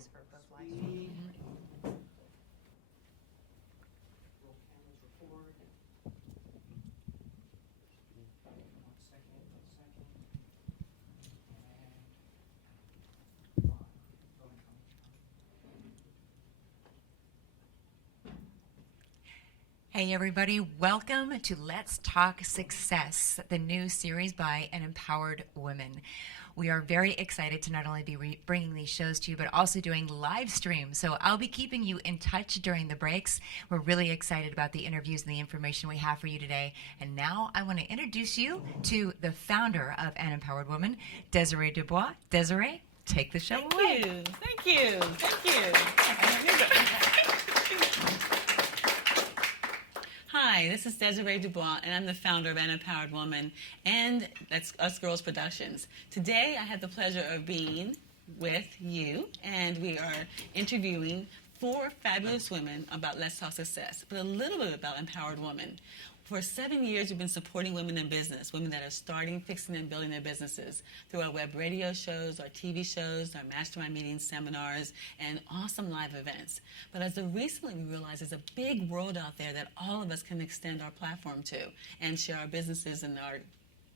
is for both live stream. Roll cameras, record. 1 second, 1 second. And go and come. Hey everybody, welcome to Let's Talk Success, the new series by an empowered woman. We are very excited to not only be bringing these shows to you, but also doing live streams. So I'll be keeping you in touch during the breaks. We're really excited about the interviews and the information we have for you today. And now I want to introduce you to the founder of An Empowered Woman, Desiree Dubois. Desiree, take the show away. Thank you. Hi, this is Desiree Dubois, and I'm the founder of An Empowered Woman, and that's Us Girls Productions. Today, I have the pleasure of being with you, and we are interviewing 4 fabulous women about Let's Talk Success, but a little bit about Empowered Woman. For 7 years, we've been supporting women in business, women that are starting, fixing, and building their businesses through our web radio shows, our TV shows, our mastermind meetings, seminars, and awesome live events. But as of recently, we realized there's a big world out there that all of us can extend our platform to and share our businesses and our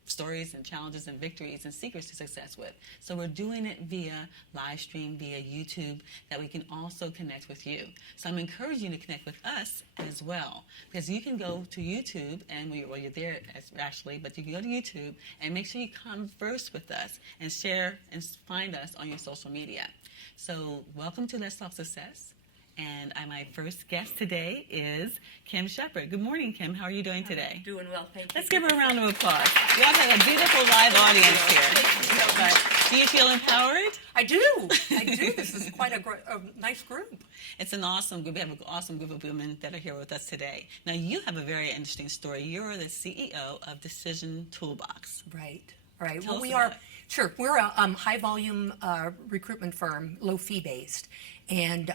stories and challenges and victories and secrets to success with. So we're doing it via live stream, via YouTube, that we can also connect with you. So I'm encouraging you to connect with us as well, because you can go to YouTube, and you're there actually, but you can go to YouTube and make sure you converse with us and share and find us on your social media. So welcome to Let's Talk Success. And my first guest today is Kim Shepard. Good morning, Kim. How are you doing today? Doing well, thank you. Let's give her a round of applause. We also have a beautiful live audience here. But do you feel empowered? I do. This is quite a nice group. It's an awesome group. We have an awesome group of women that are here with us today. Now, you have a very interesting story. You're the CEO of Decision Toolbox. Right. Tell us We about are. it. Sure. We're a high-volume recruitment firm, low-fee-based. And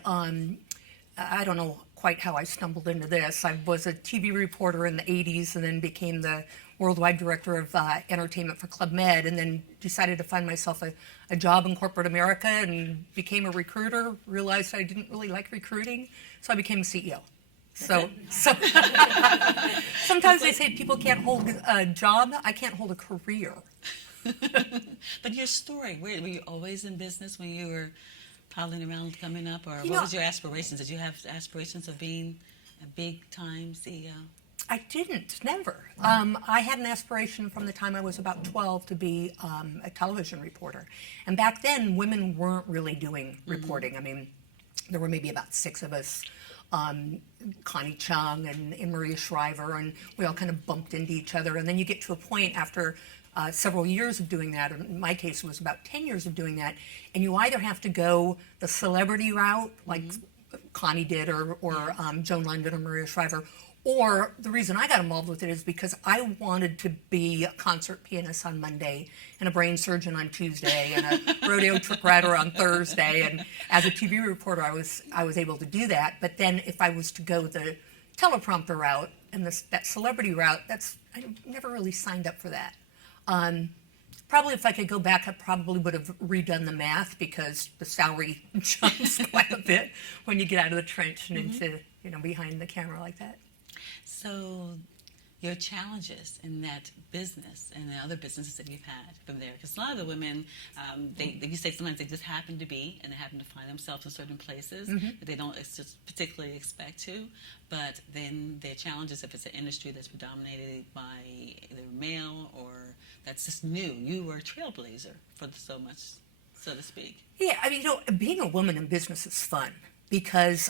I don't know quite how I stumbled into this. I was a TV reporter in the 80s and then became the worldwide director of entertainment for Club Med, and then decided to find myself a job in corporate America and became a recruiter, realized I didn't really like recruiting, so I became a CEO. So sometimes they say people can't hold a job. I can't hold a career. But your story, were you always in business when you were toddling around coming up, or what was your aspirations? Did you have aspirations of being a big-time CEO? I didn't, never. I had an aspiration from the time I was about 12 to be a television reporter. And back then, women weren't really doing reporting. I mean, there were maybe about 6 of us, Connie Chung and Maria Shriver, and we all kind of bumped into each other. And then you get to a point after several years of doing that, in my case it was about 10 years of doing that, and you either have to go the celebrity route, like Connie did, or Joan London or Maria Shriver, or the reason I got involved with it is because I wanted to be a concert pianist on Monday and a brain surgeon on Tuesday and a rodeo trick rider on Thursday, and as a TV reporter I was able to do that. But then if I was to go the teleprompter route and that celebrity route, I never really signed up for that. Probably if I could go back, I probably would have redone the math, because the salary jumps quite a bit when you get out of the trench and into, behind the camera like that. So your challenges in that business and the other businesses that you've had from there, because a lot of the women, you say sometimes they just happen to be, and they happen to find themselves in certain places that they don't just particularly expect to, but then their challenges, if it's an industry that's predominated by either male or that's just new. You were a trailblazer for so much, so to speak. Yeah, I mean, being a woman in business is fun, because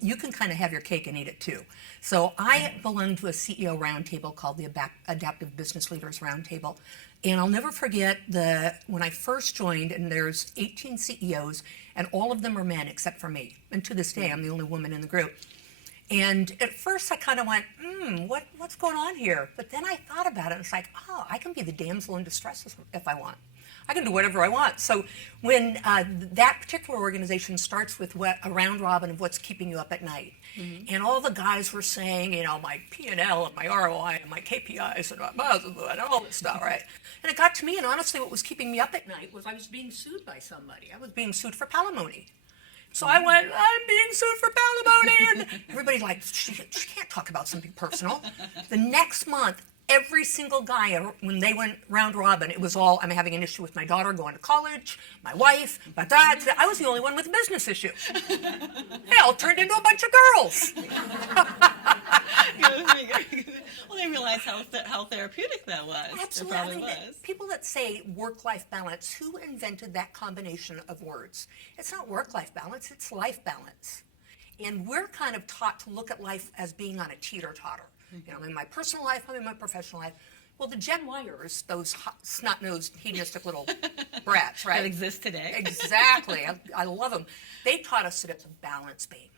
you can kind of have your cake and eat it too. So I belong to a CEO roundtable called the Adaptive Business Leaders Roundtable. And I'll never forget when I first joined, and there's 18 CEOs, and all of them are men except for me. And to this day, I'm the only woman in the group. And at first I kind of went, what's going on here? But then I thought about it, and it's like, I can be the damsel in distress if I want. I can do whatever I want. So when that particular organization starts with a round robin of what's keeping you up at night, and all the guys were saying, my P&L and my ROI and my KPIs and all this stuff, right? And it got to me, and honestly what was keeping me up at night was I was being sued by somebody. I was being sued for palimony. So I went, I'm being sued for palimony. And everybody's like, she can't talk about something personal. The next month, every single guy, when they went round robin, it was all, I'm having an issue with my daughter going to college, my wife, my dad. I was the only one with a business issue. They all turned into a bunch of girls. Well, they realized how therapeutic that was. Absolutely. It probably was. People that say work-life balance, who invented that combination of words? It's not work-life balance, it's life balance. And we're kind of taught to look at life as being on a teeter-totter. You know, I'm in my personal life, I'm in my professional life. Well, the Gen Yers, those snot-nosed, hedonistic little brats, right? That exist today. Exactly. I love them. They taught us that it's a balance beam,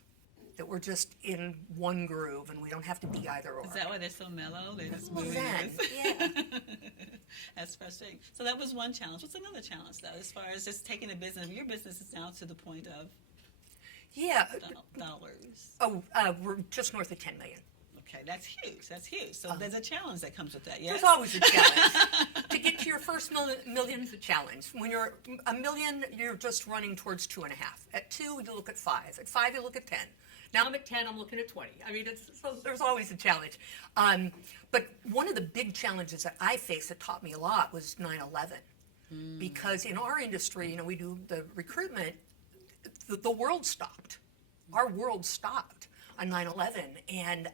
that we're just in one groove and we don't have to be either or. Is that why they're so mellow? They just Well, move. then, yeah. That's frustrating. So that was one challenge. What's another challenge, though, as far as just taking a business? Your business is now to the point of Yeah. dollars. Oh, we're just north of 10 million. Okay, that's huge. That's huge. So there's a challenge that comes with that. Yes. There's always a challenge. To get to your first million is a challenge. When you're a million, you're just running towards 2.5. At 2, you look at 5. At 5, you look at 10. Now I'm at 10, I'm looking at 20. I mean, so there's always a challenge. But one of the big challenges that I faced that taught me a lot was 9/11. Because in our industry, you know, we do the recruitment, the world stopped. Our world stopped on 9/11. And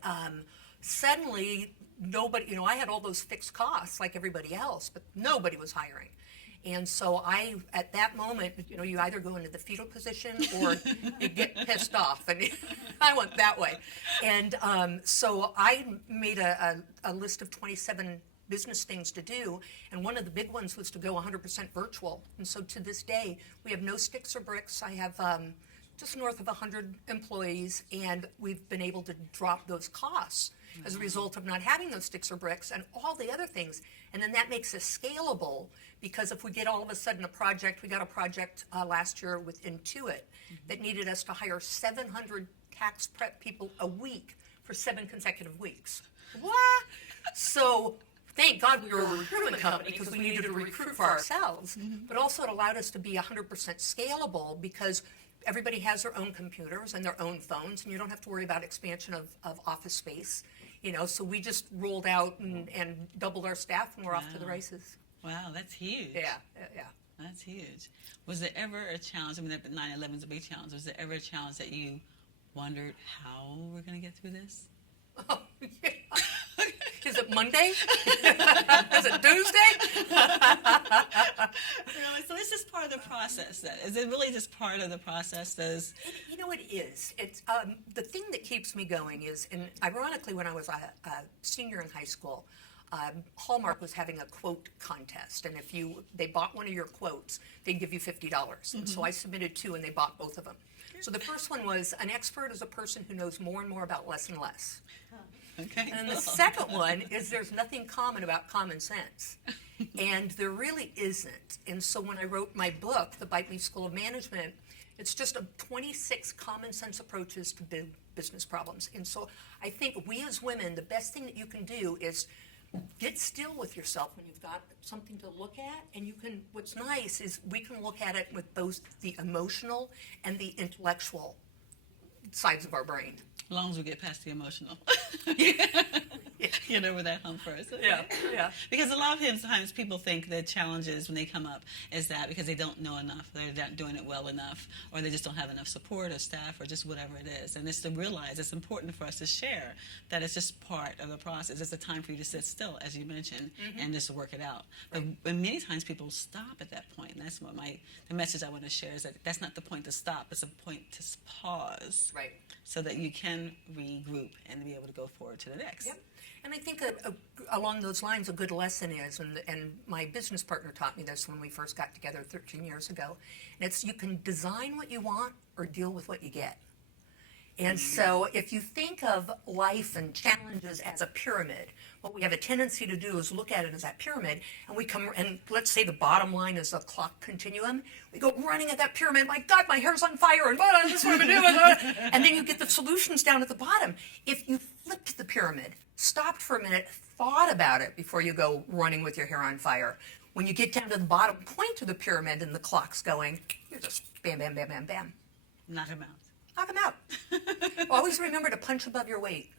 suddenly, nobody, you know, I had all those fixed costs like everybody else, but nobody was hiring. And so at that moment, you know, you either go into the fetal position or you get pissed off. And I went that way. And so I made a list of 27 business things to do. And one of the big ones was to go 100% virtual. And so to this day, we have no sticks or bricks. I have just north of 100 employees, and we've been able to drop those costs as a result of not having those sticks or bricks and all the other things. And then that makes us scalable, because if we get all of a sudden a project, we got a project last year with Intuit that needed us to hire 700 tax prep people a week for 7 consecutive weeks. What? So thank God we were a recruitment company, because we needed to recruit for ourselves, but also it allowed us to be 100% scalable, because everybody has their own computers and their own phones, and you don't have to worry about expansion of office space. You know, so we just rolled out and doubled our staff, and we're off to the races. Wow, that's huge. Yeah. That's huge. Was there ever a challenge? I mean, 9/11 is a big challenge. Was there ever a challenge that you wondered how we're going to get through this? Oh, yeah. Is it Monday? Is it Tuesday? Really? So this is part of the process then. Is it really just part of the process? You know, it is. It's the thing that keeps me going is, and ironically, when I was a senior in high school, Hallmark was having a quote contest, and if they bought one of your quotes, they'd give you $50. And so I submitted 2, and they bought both of them. So the first one was, an expert is a person who knows more and more about less and less. Okay. And the second one is, there's nothing common about common sense. And there really isn't. And so when I wrote my book, The Bite Me School of Management, it's just 26 common sense approaches to big business problems. And so I think we as women, the best thing that you can do is get still with yourself when you've got something to look at. And what's nice is we can look at it with both the emotional and the intellectual sides of our brain. As long as we get past the emotional. Get over that hump first. Yeah. Because a lot of times people think that challenges when they come up is that because they don't know enough, they're not doing it well enough, or they just don't have enough support or staff or just whatever it is. And it's to realize it's important for us to share that it's just part of the process. It's a time for you to sit still, as you mentioned, and just work it out. But many times people stop at that point, and that's what the message I want to share is that that's not the point to stop. It's a point to pause. Right. So that you can regroup and be able to go forward to the next. Yep. And I think along those lines, a good lesson is, and my business partner taught me this when we first got together 13 years ago, and it's, you can design what you want or deal with what you get. And so if you think of life and challenges as a pyramid, what we have a tendency to do is look at it as that pyramid, and let's say the bottom line is a clock continuum. We go running at that pyramid, my God, my hair's on fire, and this is what I'm doing. And then you get the solutions down at the bottom. If you flipped the pyramid, stopped for a minute, thought about it before you go running with your hair on fire, when you get down to the bottom point of the pyramid and the clock's going, you're just bam, bam, bam, bam, bam. Knock him out. Knock them out. Always remember to punch above your weight.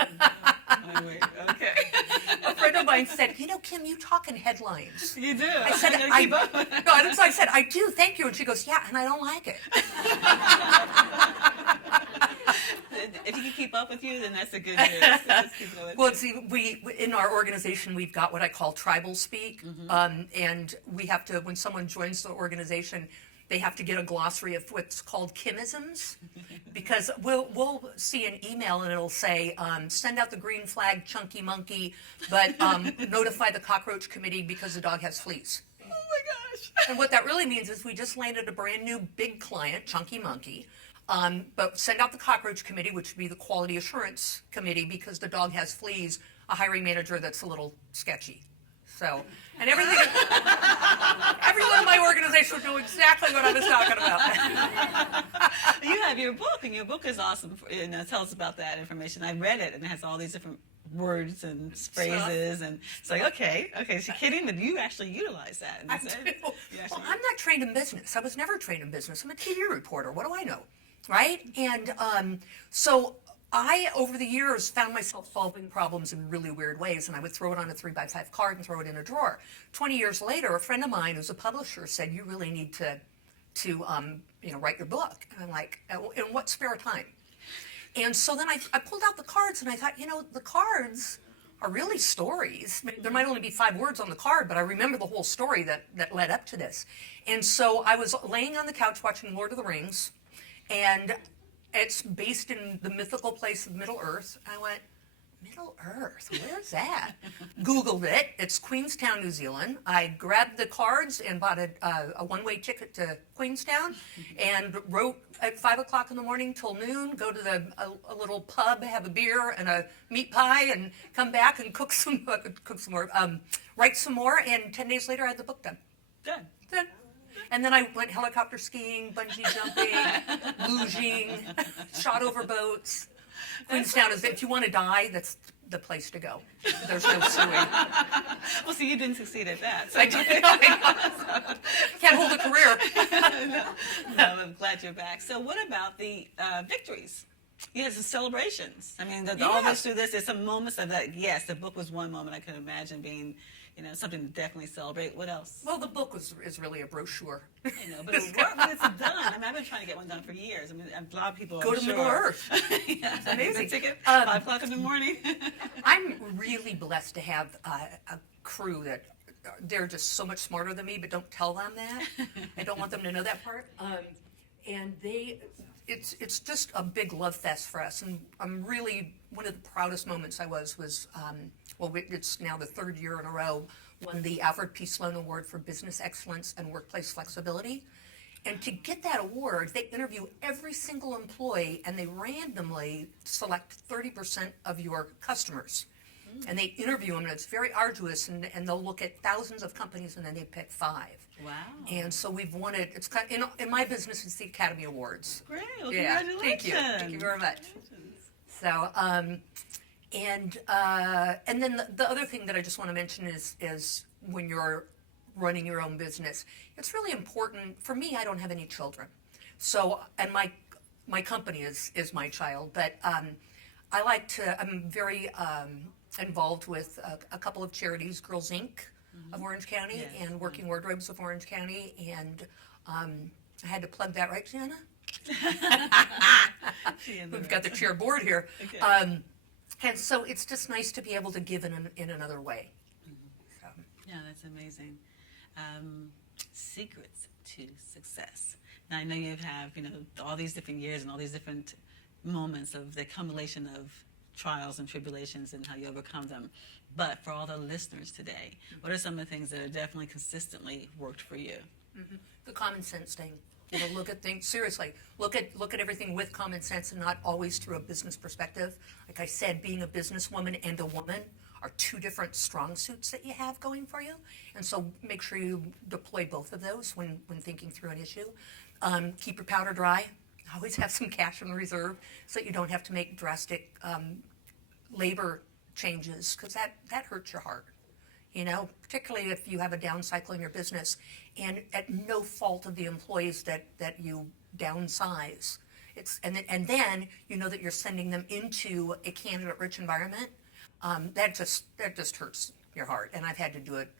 Oh, wait, okay. A friend of mine said, you know, Kim, you talk in headlines. You do. I said, gotta keep up. I said, I do, thank you. And she goes, yeah, and I don't like it. If you can keep up with you, then that's a good news. Just keep going. Well, see, we in our organization, we've got what I call tribal speak. And we have to, when someone joins the organization, they have to get a glossary of what's called Kimisms, because we'll see an email and it'll say, send out the green flag, chunky monkey, but notify the cockroach committee because the dog has fleas. Oh my gosh. And what that really means is we just landed a brand new big client, Chunky Monkey, but send out the cockroach committee, which would be the quality assurance committee, because the dog has fleas, a hiring manager that's a little sketchy. So, and everyone in my organization would know exactly what I was talking about. You have your book, and your book is awesome. Tell us about that information. I read it, and it has all these different words and phrases, and it's like, okay, she's kidding, but you actually utilize that. I do. Well, I'm not trained in business. I was never trained in business. I'm a TV reporter. What do I know? Right? And so I, over the years, found myself solving problems in really weird ways, and I would throw it on a 3x5 card and throw it in a drawer. 20 years later, a friend of mine who's a publisher said, you really need to write your book. And I'm like, in what spare time? And so then I pulled out the cards, and I thought, the cards are really stories. There might only be 5 words on the card, but I remember the whole story that led up to this. And so I was laying on the couch watching Lord of the Rings, and it's based in the mythical place of Middle Earth. I went, Middle Earth, where's that? Googled it. It's Queenstown, New Zealand. I grabbed the cards and bought a one-way ticket to Queenstown and wrote at 5 o'clock in the morning till noon, go to a little pub, have a beer and a meat pie, and come back and cook some more, write some more, and 10 days later I had the book done. Done. And then I went helicopter skiing, bungee jumping, luging, shot over boats. Queenstown is, if you want to die, that's the place to go. There's no suing. Well, see, you didn't succeed at that. So I can't hold a career. No, I'm glad you're back. So what about the victories? Yes, the celebrations. I mean, all this through this, there's some moments of that. Yes, the book was one moment I could imagine being, something to definitely celebrate. What else? Well, the book is really a brochure. But it worked when it's done. I mean, I've been trying to get one done for years. I mean, a lot of people Go to Middle Earth. Yeah, It's amazing. The ticket, 5 o'clock in the morning. I'm really blessed to have a crew that they're just so much smarter than me, but don't tell them that. I don't want them to know that part. And it's just a big love fest for us. And I'm really, one of the proudest moments I was it's now the 3rd year in a row, won the Alfred P. Sloan Award for Business Excellence and Workplace Flexibility. And to get that award, they interview every single employee and they randomly select 30% of your customers. And they interview them, and it's very arduous, and they'll look at thousands of companies and then they pick 5. Wow. And so we've won it. It's kind of, in my business, it's the Academy Awards. Great. Well, Yeah, congratulations. thank you very much. So, and then the other thing that I just want to mention is when you're running your own business, it's really important. For me, I don't have any children, so, and my company is my child, but I like to. I'm very involved with a couple of charities, Girls Inc. of Orange County, Yes. and Working Wardrobes of Orange County, and I had to plug that, right, Jana? We've got the chair board here. Okay. And so it's just nice to be able to give in another way. So, Yeah, that's amazing. Secrets to success. Now I know you have, all these different years and all these different moments of the accumulation of trials and tribulations and how you overcome them. But for all the listeners today, what are some of the things that have definitely consistently worked for you? the common sense thing. Look at things seriously. Look at everything with common sense and not always through a business perspective. Like I said, being a businesswoman and a woman are 2 different strong suits that you have going for you. And so make sure you deploy both of those when thinking through an issue. Keep your powder dry. Always have some cash in reserve so that you don't have to make drastic labor changes, because that hurts your heart. You know, particularly if you have a down cycle in your business and at no fault of the employees that you downsize. And then you know that you're sending them into a candidate-rich environment. That just hurts your heart. And I've had to do it,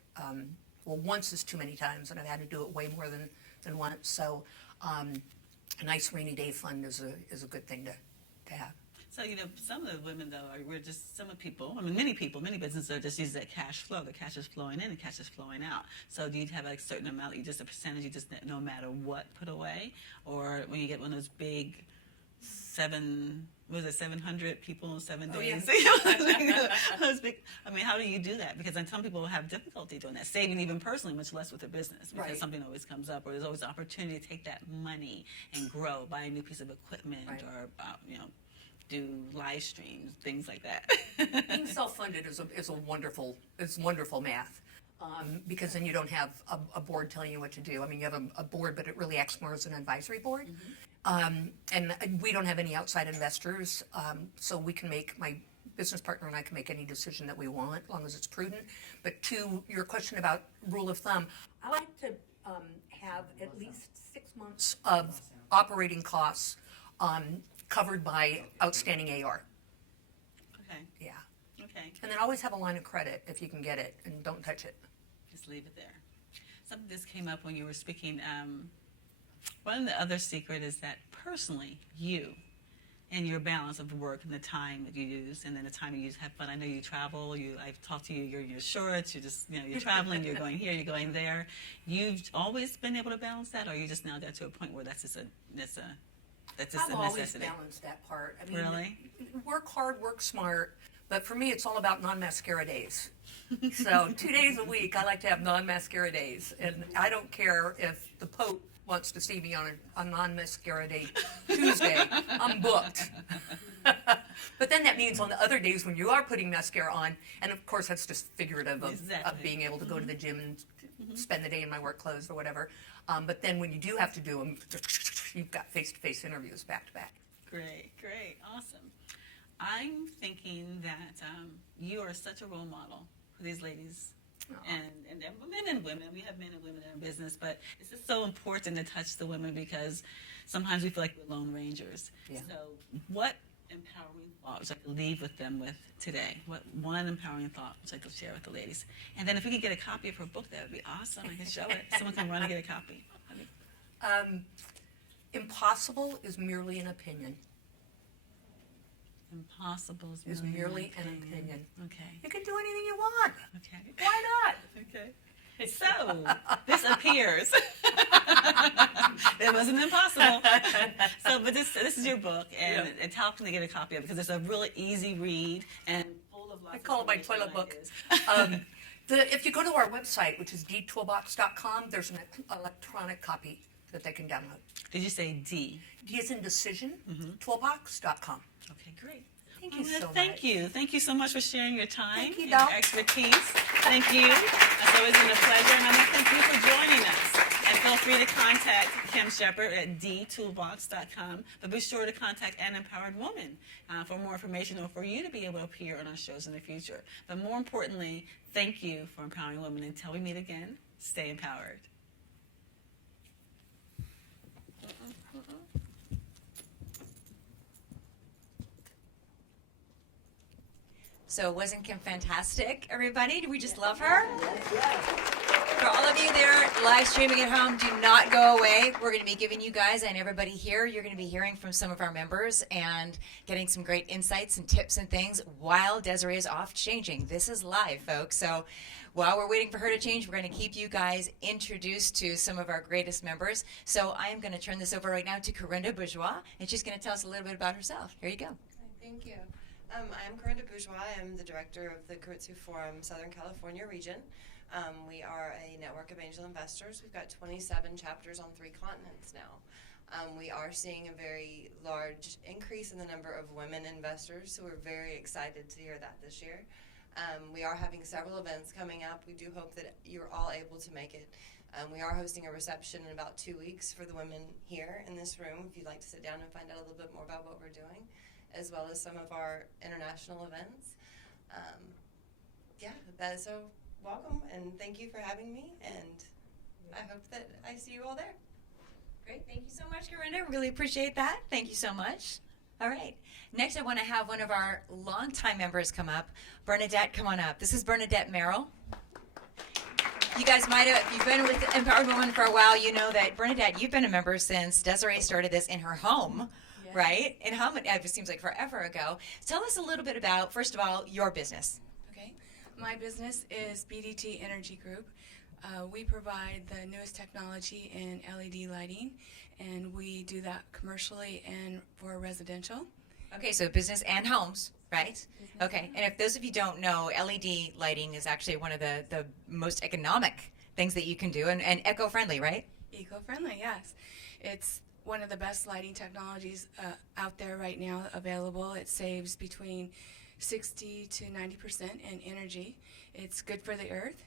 well, once is too many times, and I've had to do it way more than once. So a nice rainy day fund is a good thing to have. So, some of the women, though, we're just, some of people, I mean, many people, many businesses are just using that cash flow. The cash is flowing in and cash is flowing out. So do you have like a certain amount, a percentage you just no matter what put away? Or when you get one of those big 700 people in 7 days? Those big, I mean, how do you do that? Because then some people have difficulty doing that, saving even personally, much less with their business, because something always comes up, or there's always an opportunity to take that money and grow, buy a new piece of equipment, or, do live streams, things like that. Being self-funded is wonderful math, because then you don't have a board telling you what to do. I mean, you have a board, but it really acts more as an advisory board. And we don't have any outside investors, so we can my business partner and I can make any decision that we want, as long as it's prudent. But to your question about rule of thumb, I like to have at least 6 months of operating costs covered by outstanding AR. Okay. Yeah. Okay. And then always have a line of credit if you can get it, and don't touch it. Just leave it there. Something just came up when you were speaking. One of the other secret is that personally, you and your balance of work and the time that you use, and then the time you have fun. I know you travel. I've talked to you. You're in your shorts. You're just, you're traveling. You're going here. You're going there. You've always been able to balance that, or you just now got to a point where that's just a necessity. I've always balanced that part. I mean, really? Work hard, work smart. But for me, it's all about non-mascara days. So 2 days a week, I like to have non-mascara days. And I don't care if the Pope wants to see me on a non-mascara day Tuesday. I'm booked. But then that means on the other days when you are putting mascara on, and of course that's just figurative of being able to go to the gym and spend the day in my work clothes or whatever. But then when you do have to do them, you've got face-to-face interviews back to back. Great, awesome. I'm thinking that you are such a role model for these ladies. And men and women. We have men and women in our business, but it's just so important to touch the women because sometimes we feel like we're lone rangers. Yeah. So what empowering thought would you like to leave with them with today? What one empowering thought would you like to share with the ladies? And then if we could get a copy of her book, that would be awesome. I can show it. Someone can run and get a copy. Impossible is merely an opinion. Impossible is merely an opinion. Okay. You can do anything you want. Okay. Why not? Okay. So, this appears. It wasn't impossible. But this is your book, and it's how can they get a copy of it? Because it's a really easy read and full of lots I call it my toilet book. If you go to our website, which is dtoolbox.com, there's an electronic copy that they can download. Did you say D? D is in decision, toolbox.com. Okay, great. Thank you so much. Thank you. Thank you so much for sharing your time Thank you, and Doc. your expertise. Thank you. It's always been a pleasure, and I want to thank you for joining us. And feel free to contact Kim Shepard at dtoolbox.com, but be sure to contact An Empowered Woman for more information or for you to be able to appear on our shows in the future. But more importantly, thank you for empowering women. Until we meet again, stay empowered. So wasn't Kim fantastic, everybody? Did we just love her? For all of you there live streaming at home, do not go away. We're going to be giving you guys and everybody here, you're going to be hearing from some of our members and getting some great insights and tips and things while Desiree is off changing. This is live, folks. So while we're waiting for her to change, we're going to keep you guys introduced to some of our greatest members. So I am going to turn this over right now to Corinda Bourgeois, and she's going to tell us a little bit about herself. Here you go. Thank you. I'm Corinda Bourgeois. I'm the director of the Keiretsu Forum Southern California region. We are a network of angel investors. We've got 27 chapters on 3 continents now. We are seeing a very large increase in the number of women investors, so we're very excited to hear that this year. We are having several events coming up. We do hope that you're all able to make it. We are hosting a reception in about 2 weeks for the women here in this room, if you'd like to sit down and find out a little bit more about what we're doing, as well as some of our international events. welcome and thank you for having me. And I hope that I see you all there. Great. Thank you so much, Corinda. Really appreciate that. Thank you so much. All right. Next, I want to have one of our longtime members come up. Bernadette, come on up. This is Bernadette Merrill. You guys might have, if you've been with Empowered Woman for a while, you know that Bernadette, you've been a member since Desiree started this in her home, right? And how many, it seems like forever ago. Tell us a little bit about, first of all, your business. Okay, my business is BDT Energy Group. We provide the newest technology in LED lighting, and we do that commercially and for residential. Okay, so business and homes, right? Okay, and if those of you don't know, LED lighting is actually one of the most economic things that you can do and eco-friendly, right? Eco-friendly, yes. It's one of the best lighting technologies out there right now available. It saves between 60 to 90% in energy. It's good for the earth,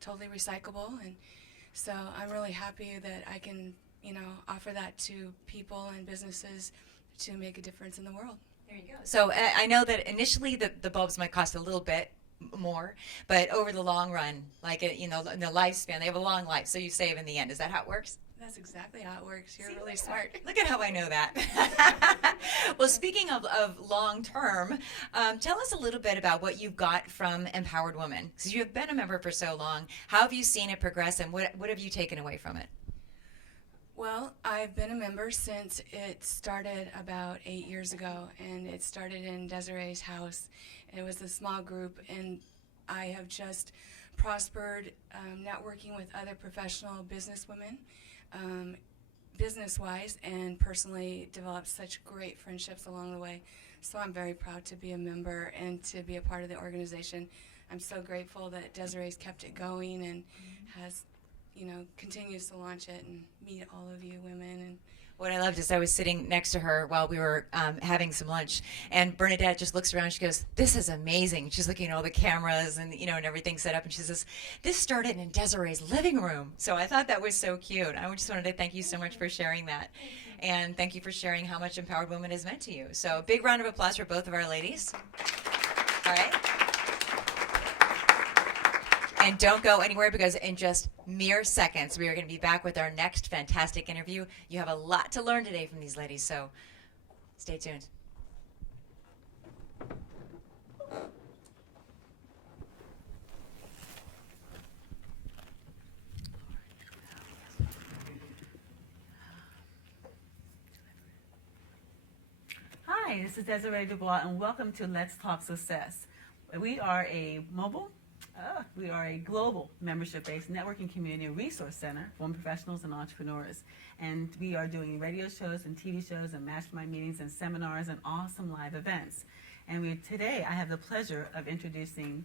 totally recyclable, and so I'm really happy that I can, offer that to people and businesses to make a difference in the world. There you go. So I know that initially the bulbs might cost a little bit more, but over the long run, like in the lifespan, they have a long life, so you save in the end. Is that how it works? That's exactly how it works. You're See, really smart. Look at how I know that. Well, speaking of long term, tell us a little bit about what you've got from Empowered Woman, because you have been a member for so long. How have you seen it progress, and what have you taken away from it? Well, I've been a member since it started about 8 years ago, and it started in Desiree's house. It was a small group, and I have just prospered networking with other professional businesswomen, business-wise, and personally developed such great friendships along the way. So I'm very proud to be a member and to be a part of the organization. I'm so grateful that Desiree's kept it going and has continues to launch it and meet all of you women. And What I loved is I was sitting next to her while we were having some lunch, and Bernadette just looks around. She goes, "This is amazing." She's looking at all the cameras and and everything set up, and she says, "This started in Desiree's living room." So I thought that was so cute. I just wanted to thank you so much for sharing that, and thank you for sharing how much Empowered Woman has meant to you. So big round of applause for both of our ladies. All right. And don't go anywhere, because in just mere seconds, we are going to be back with our next fantastic interview. You have a lot to learn today from these ladies, so stay tuned. Hi, this is Desiree Dubois, and welcome to Let's Talk Success. We are a global membership-based networking community resource center for women professionals and entrepreneurs. And we are doing radio shows and TV shows and mastermind meetings and seminars and awesome live events. And today I have the pleasure of introducing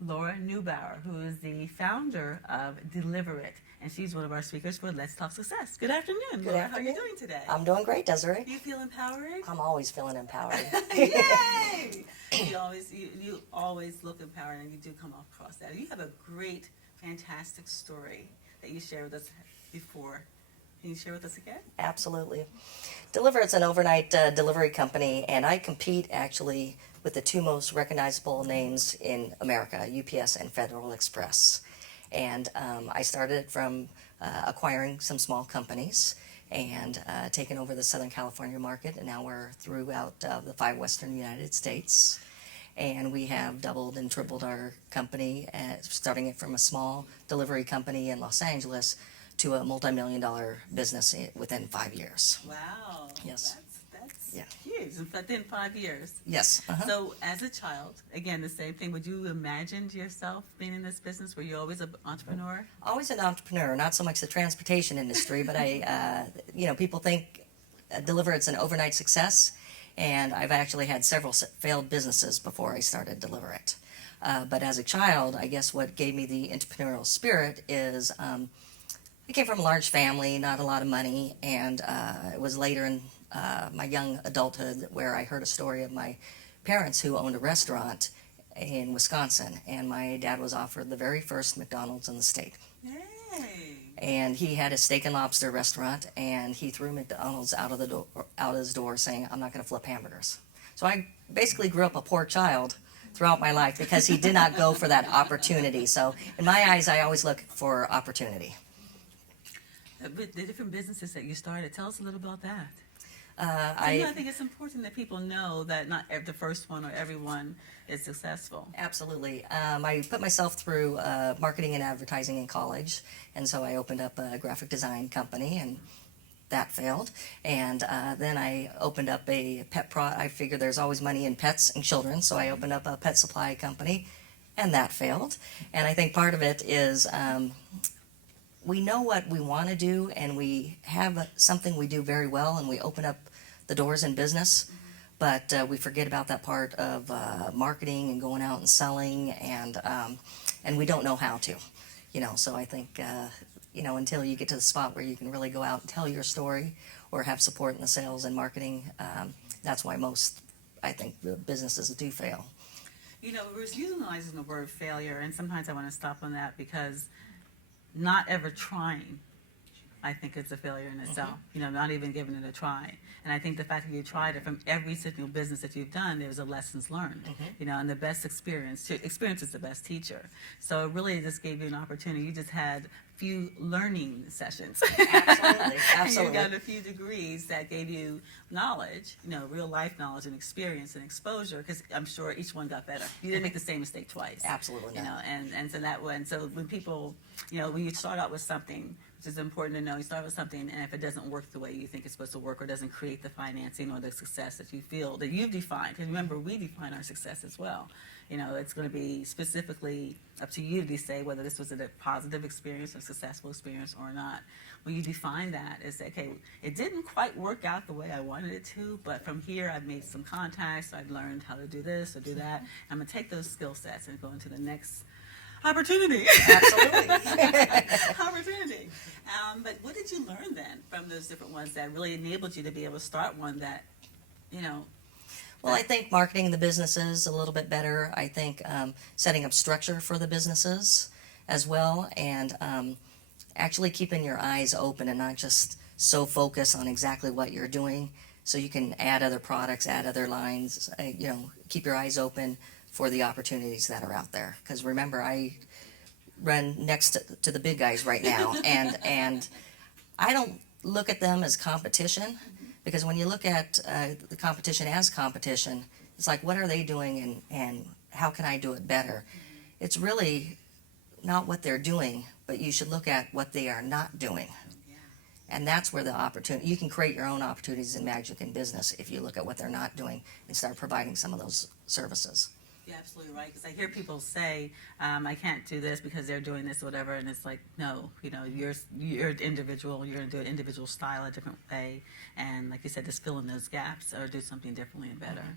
Laura Neubauer, who is the founder of Deliver It. And she's one of our speakers for Let's Talk Success. Good afternoon, Laura. How are you doing today? I'm doing great, Desiree. Do you feel empowered? I'm always feeling empowered. Yay! You always look empowered, and you do come across that. You have a great, fantastic story that you shared with us before. Can you share with us again? Absolutely. Deliver It's an overnight delivery company, and I compete actually with the two most recognizable names in America, UPS and Federal Express. And I started from acquiring some small companies and taking over the Southern California market, and now we're throughout the 5 Western United States. And we have doubled and tripled our company, starting it from a small delivery company in Los Angeles to a multi-million-dollar business within 5 years. Wow. Yes. That's Yeah. huge. Within 5 years. Yes. Uh-huh. So as a child, again, the same thing, would you imagine yourself being in this business? Were you always an entrepreneur? Always an entrepreneur, not so much the transportation industry, but people think Deliver It's an overnight success, and I've actually had several failed businesses before I started Deliver It. But as a child, I guess what gave me the entrepreneurial spirit is I came from a large family, not a lot of money, and it was later in my young adulthood where I heard a story of my parents who owned a restaurant in Wisconsin, and my dad was offered the very first McDonald's in the state. Yay. And he had a steak and lobster restaurant, and he threw McDonald's out of his door saying, "I'm not going to flip hamburgers." So I basically grew up a poor child throughout my life because he did not go for that opportunity. So in my eyes, I always look for opportunity. But the different businesses that you started, tell us a little about that. I I think it's important that people know that not the first one or everyone is successful. Absolutely. I put myself through marketing and advertising in college, and so I opened up a graphic design company, and that failed. And then I opened up a I figured there's always money in pets and children, so I opened up a pet supply company, and that failed. And I think part of it is we know what we want to do, and we have something we do very well, and we open up the doors in business, but we forget about that part of marketing and going out and selling, and we don't know how to, So I think until you get to the spot where you can really go out and tell your story, or have support in the sales and marketing, that's why I think businesses do fail. We're utilizing the word failure, and sometimes I want to stop on that because not ever trying, I think it's a failure in itself. Not even giving it a try. And I think the fact that you tried it from every single business that you've done, there's a lessons learned. And the best experience is the best teacher. So it really just gave you an opportunity. You just had few learning sessions. Absolutely, And absolutely. you got a few degrees that gave you knowledge, real life knowledge and experience and exposure, because I'm sure each one got better. You didn't make the same mistake twice. Absolutely not. And so that one, so when people, when you start out with something, which is important to know, you start with something, and if it doesn't work the way you think it's supposed to work, or doesn't create the financing or the success that you feel that you've defined, because remember, we define our success as well. It's going to be specifically up to you to say whether this was a positive experience or successful experience or not. When you define that, is say, okay, it didn't quite work out the way I wanted it to, but from here I've made some contacts, I've learned how to do this or do that. I'm going to take those skill sets and go into the next opportunity. Absolutely. Opportunity. But what did you learn then from those different ones that really enabled you to be able to start one that, Well, I think marketing the businesses a little bit better. I think setting up structure for the businesses as well, and actually keeping your eyes open and not just so focused on exactly what you're doing, so you can add other products, add other lines, keep your eyes open for the opportunities that are out there. Because remember, I run next to the big guys right now, and I don't look at them as competition, because when you look at the competition as competition, it's like, what are they doing, and how can I do it better? It's really not what they're doing, but you should look at what they are not doing. And that's where the opportunity, you can create your own opportunities in magic in business if you look at what they're not doing and start providing some of those services. You're absolutely right, because I hear people say, I can't do this because they're doing this or whatever, and it's like, no, you're an individual, you're going to do an individual style a different way, and like you said, just fill in those gaps or do something differently and better.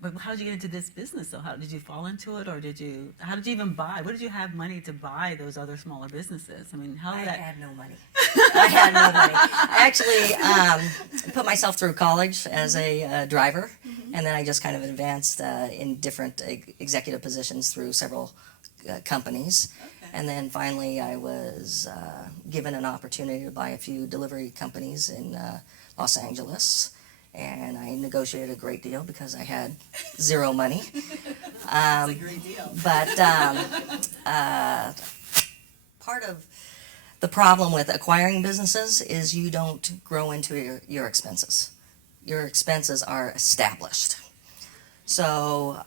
But how did you get into this business though? How did you fall into it, or how did you even buy? What did you have money to buy those other smaller businesses? I mean, I had no money. I had no money. I actually put myself through college as a driver, and then I just kind of advanced in different executive positions through several companies. Okay. And then finally I was given an opportunity to buy a few delivery companies in Los Angeles. And I negotiated a great deal because I had zero money. That's a great deal. But part of the problem with acquiring businesses is you don't grow into your expenses. Your expenses are established. So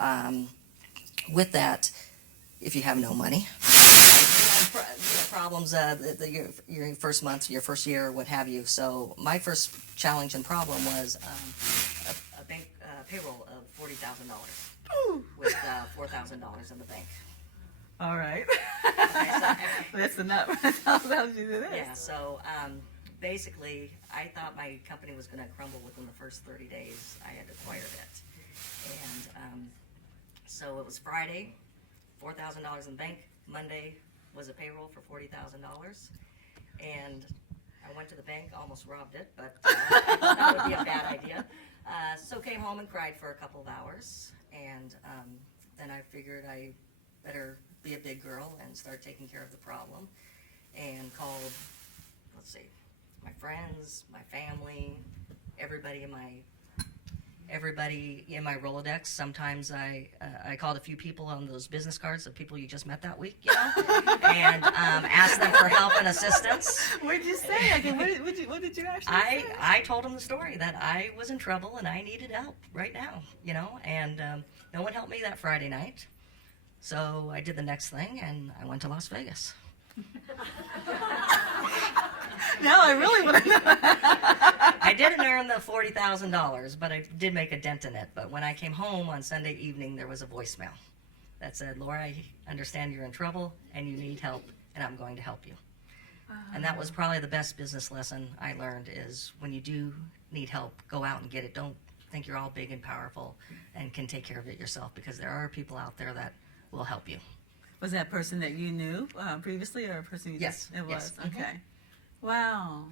with that, if you have no money, problems your first month, your first year, what have you. So my first challenge and problem was a bank payroll of $40,000 with $4,000 in the bank. All right. Okay, That's enough. How did you do this? yeah, so basically I thought my company was going to crumble within the first 30 days I had acquired it. And so it was Friday, $4,000 in the bank. Monday was a payroll for $40,000, and I went to the bank, almost robbed it, but that would be a bad idea. So came home and cried for a couple of hours, and then I figured I better be a big girl and start taking care of the problem, and called, my friends, my family, everybody in my everybody in my Rolodex. Sometimes I called a few people on those business cards of people you just met that week, and asked them for help and assistance. What did you say? Again, what did you actually say? I told them the story that I was in trouble and I needed help right now, and no one helped me that Friday night. So I did the next thing and I went to Las Vegas. No, I really want to know. I didn't earn the $40,000, but I did make a dent in it. But when I came home on Sunday evening, there was a voicemail that said, Laura, I understand you're in trouble and you need help, and I'm going to help you. And that was probably the best business lesson I learned is when you do need help, go out and get it. Don't think you're all big and powerful and can take care of it yourself, because there are people out there that will help you. Was that person that you knew previously, or a person you Yes, just, it was? yes. Okay. Wow.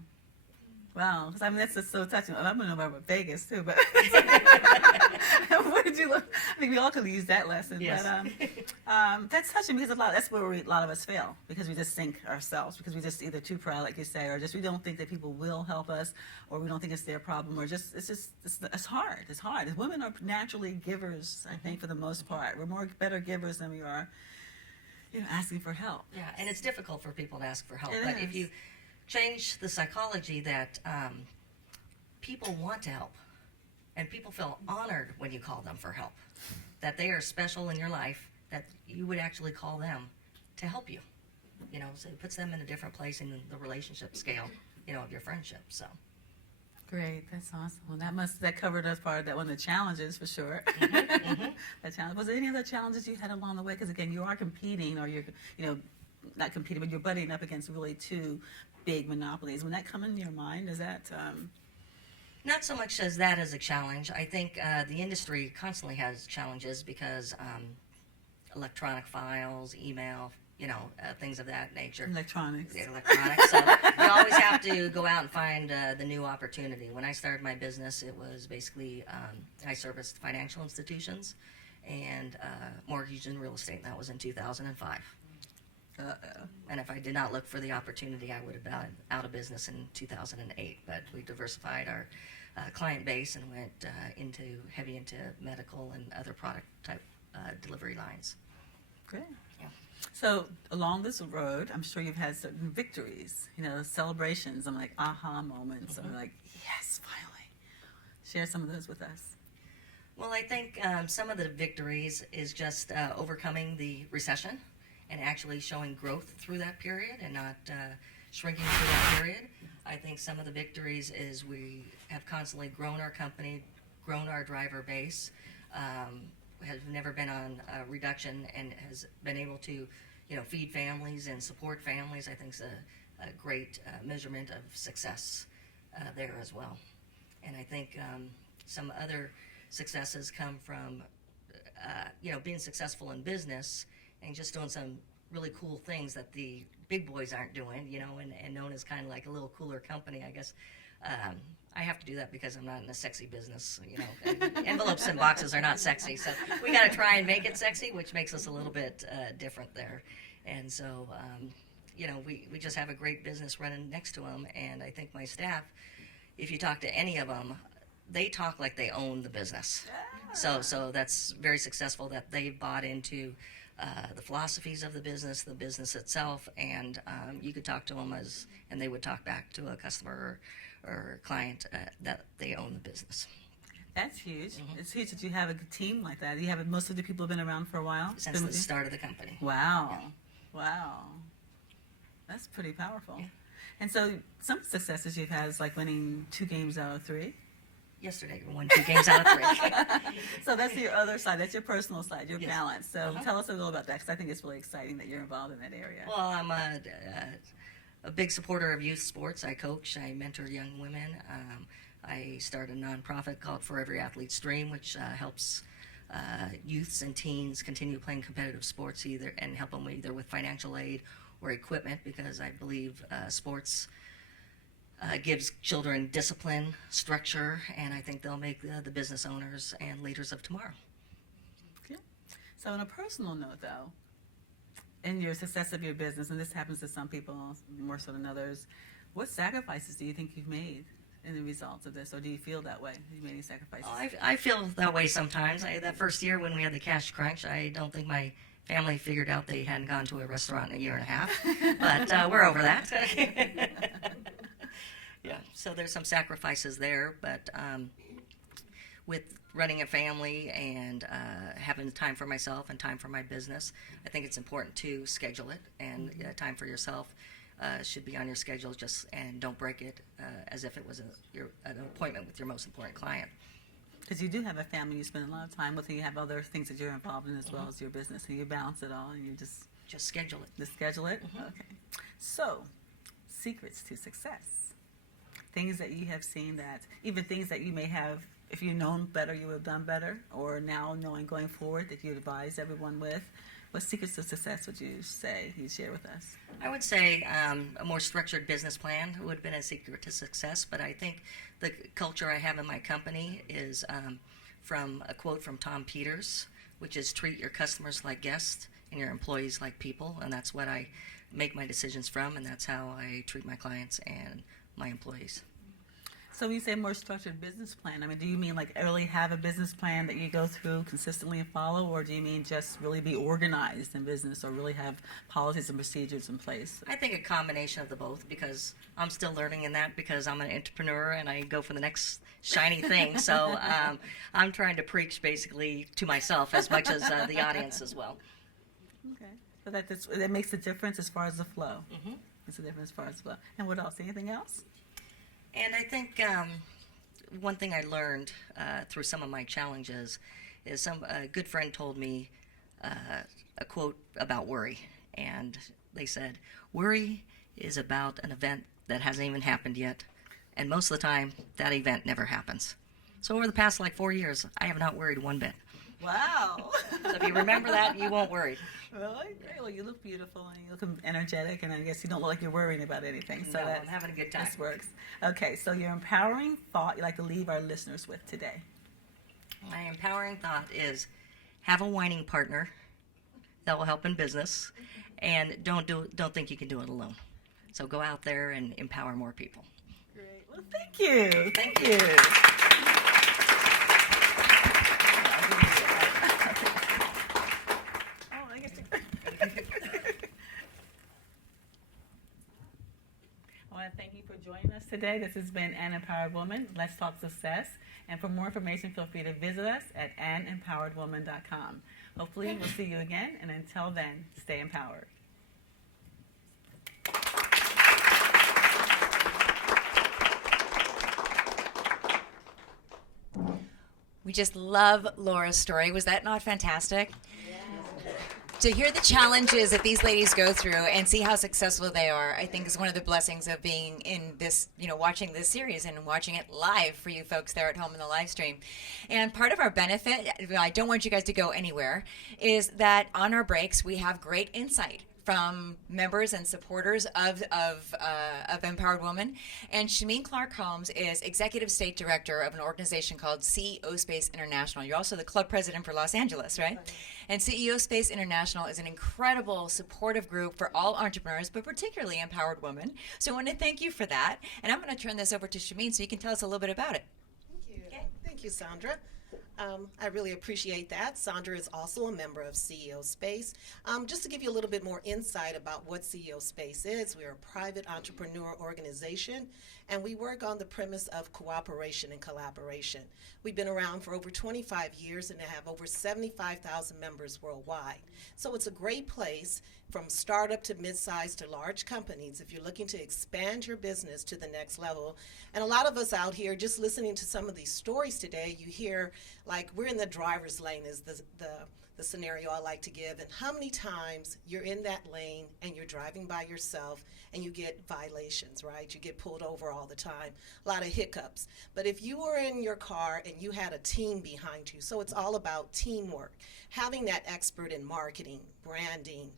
Wow. 'Cause, I mean, that's just so touching. I'm going to know about Vegas, too, but what did you look? I think we all could use that lesson. Yes. But that's touching because that's where a lot of us fail, because we just think ourselves, because we just either too proud, like you say, or just we don't think that people will help us, or we don't think it's their problem, or just it's hard. It's hard. Women are naturally givers, I think, for the most part. We're better givers than we are, asking for help. Yeah, and it's difficult for people to ask for help. It But is. if you change the psychology that people want to help, and people feel honored when you call them for help, that they are special in your life, that you would actually call them to help you. So it puts them in a different place in the relationship scale, of your friendship. So Great, that's awesome. Well, that covered us part of that one of the challenges for sure. That challenge. Was there any other challenges you had along the way? Because again, you are competing, or you're not competing, but you're butting up against really two big monopolies. When that come into your mind, is that? not so much as that as a challenge. I think the industry constantly has challenges because electronic files, email, things of that nature. Electronics. Yeah, electronics. So you always have to go out and find the new opportunity. When I started my business, it was basically I serviced financial institutions and mortgage and real estate, and that was in 2005. And if I did not look for the opportunity, I would have been out of business in 2008. But we diversified our client base and went heavy into medical and other product type delivery lines. Great. Yeah. So along this road, I'm sure you've had certain victories, celebrations. I'm like aha moments. I'm like, yes, finally. Share some of those with us. Well, I think some of the victories is just overcoming the recession and actually showing growth through that period and not shrinking through that period. I think some of the victories is we have constantly grown our company, grown our driver base, has never been on a reduction, and has been able to, feed families and support families. I think is a great measurement of success there as well. And I think some other successes come from, being successful in business and just doing some really cool things that the big boys aren't doing, and known as kind of like a little cooler company, I guess. I have to do that because I'm not in a sexy business, Envelopes and boxes are not sexy, so we got to try and make it sexy, which makes us a little bit different there. And so, we just have a great business running next to them, and I think my staff, if you talk to any of them, they talk like they own the business. So that's very successful that they bought into the philosophies of the business itself, and you could talk to them and they would talk back to a customer or client that they own the business. That's huge. It's huge that you have a team like that. You have most of the people have been around for a while. Since the start of the company. Wow. Yeah. Wow. That's pretty powerful. Yeah. And so some successes you've had is like winning 2 games out of 3. Yesterday we won 2 games out of 3. So that's your other side. That's your personal side, your Yes. balance. So tell us a little about that, because I think it's really exciting that you're involved in that area. Well, I'm a big supporter of youth sports. I coach, I mentor young women. I started a nonprofit called For Every Athlete's Dream, which helps youths and teens continue playing competitive sports and help them either with financial aid or equipment, because I believe sports gives children discipline, structure, and I think they'll make the business owners and leaders of tomorrow. Okay. So on a personal note, though, in your success of your business, and this happens to some people more so than others, what sacrifices do you think you've made in the results of this, or do you feel that way? Have you made any sacrifices? I feel that way sometimes. That first year when we had the cash crunch, I don't think my family figured out they hadn't gone to a restaurant in a year and a half. But we're over that. Yeah, so there's some sacrifices there, but with running a family and having time for myself and time for my business, I think it's important to schedule it, and time for yourself should be on your schedule, and don't break it as if it was an appointment with your most important client. Because you do have a family you spend a lot of time with, and you have other things that you're involved in as well as your business, and you balance it all, and you just schedule it. Just schedule it? Okay. So, secrets to success. Things that you have seen, that even things that you may have, if you'd known better, you would have done better, or now knowing going forward that you advise everyone with. What secrets to success would you say you'd share with us? I would say a more structured business plan would have been a secret to success, but I think the culture I have in my company is from a quote from Tom Peters, which is treat your customers like guests and your employees like people, and that's what I make my decisions from, and that's how I treat my clients and my employees. So when you say more structured business plan, I mean, do you mean like really have a business plan that you go through consistently and follow, or do you mean just really be organized in business, or really have policies and procedures in place? I think a combination of the both, because I'm still learning in that, because I'm an entrepreneur and I go for the next shiny thing. So I'm trying to preach basically to myself as much as the audience as well. Okay. So that makes a difference as far as the flow. Mm-hmm. Makes a difference as far as the flow. And what else? Anything else? And I think one thing I learned through some of my challenges is a good friend told me a quote about worry. And they said, worry is about an event that hasn't even happened yet. And most of the time, that event never happens. So over the past 4 years, I have not worried one bit. Wow. So if you remember that, you won't worry. Really? Great. Well, you look beautiful and you look energetic, and I guess you don't look like you're worrying about anything. So no, I'm having a good time. This works. Okay, so your empowering thought you'd like to leave our listeners with today. My empowering thought is have a whining partner that will help in business, and don't think you can do it alone. So go out there and empower more people. Great. Well, thank you. Thank you. I want to thank you for joining us today. This has been An Empowered Woman. Let's Talk Success. And for more information, feel free to visit us at anempoweredwoman.com. Hopefully, we'll see you again. And until then, stay empowered. We just love Laura's story. Was that not fantastic? To hear the challenges that these ladies go through and see how successful they are, I think is one of the blessings of being in this, watching this series and watching it live for you folks there at home in the live stream. And part of our benefit, I don't want you guys to go anywhere, is that on our breaks we have great insight from members and supporters of Empowered Woman. And Shameen Clark-Holmes is Executive State Director of an organization called CEO Space International. You're also the club president for Los Angeles, right? And CEO Space International is an incredible supportive group for all entrepreneurs, but particularly empowered women. So I want to thank you for that. And I'm going to turn this over to Shameen so you can tell us a little bit about it. Thank you. Okay. Thank you, Sandra. I really appreciate that. Sandra is also a member of CEO Space. Just to give you a little bit more insight about what CEO Space is, we're a private entrepreneur organization, and we work on the premise of cooperation and collaboration. We've been around for over 25 years and have over 75,000 members worldwide. So it's a great place from startup to mid-sized to large companies if you're looking to expand your business to the next level. And a lot of us out here, just listening to some of these stories today, you hear like we're in the driver's lane is the scenario I like to give, and how many times you're in that lane and you're driving by yourself and you get violations, right? You get pulled over all the time, a lot of hiccups. But if you were in your car and you had a team behind you, so it's all about teamwork, having that expert in marketing, branding,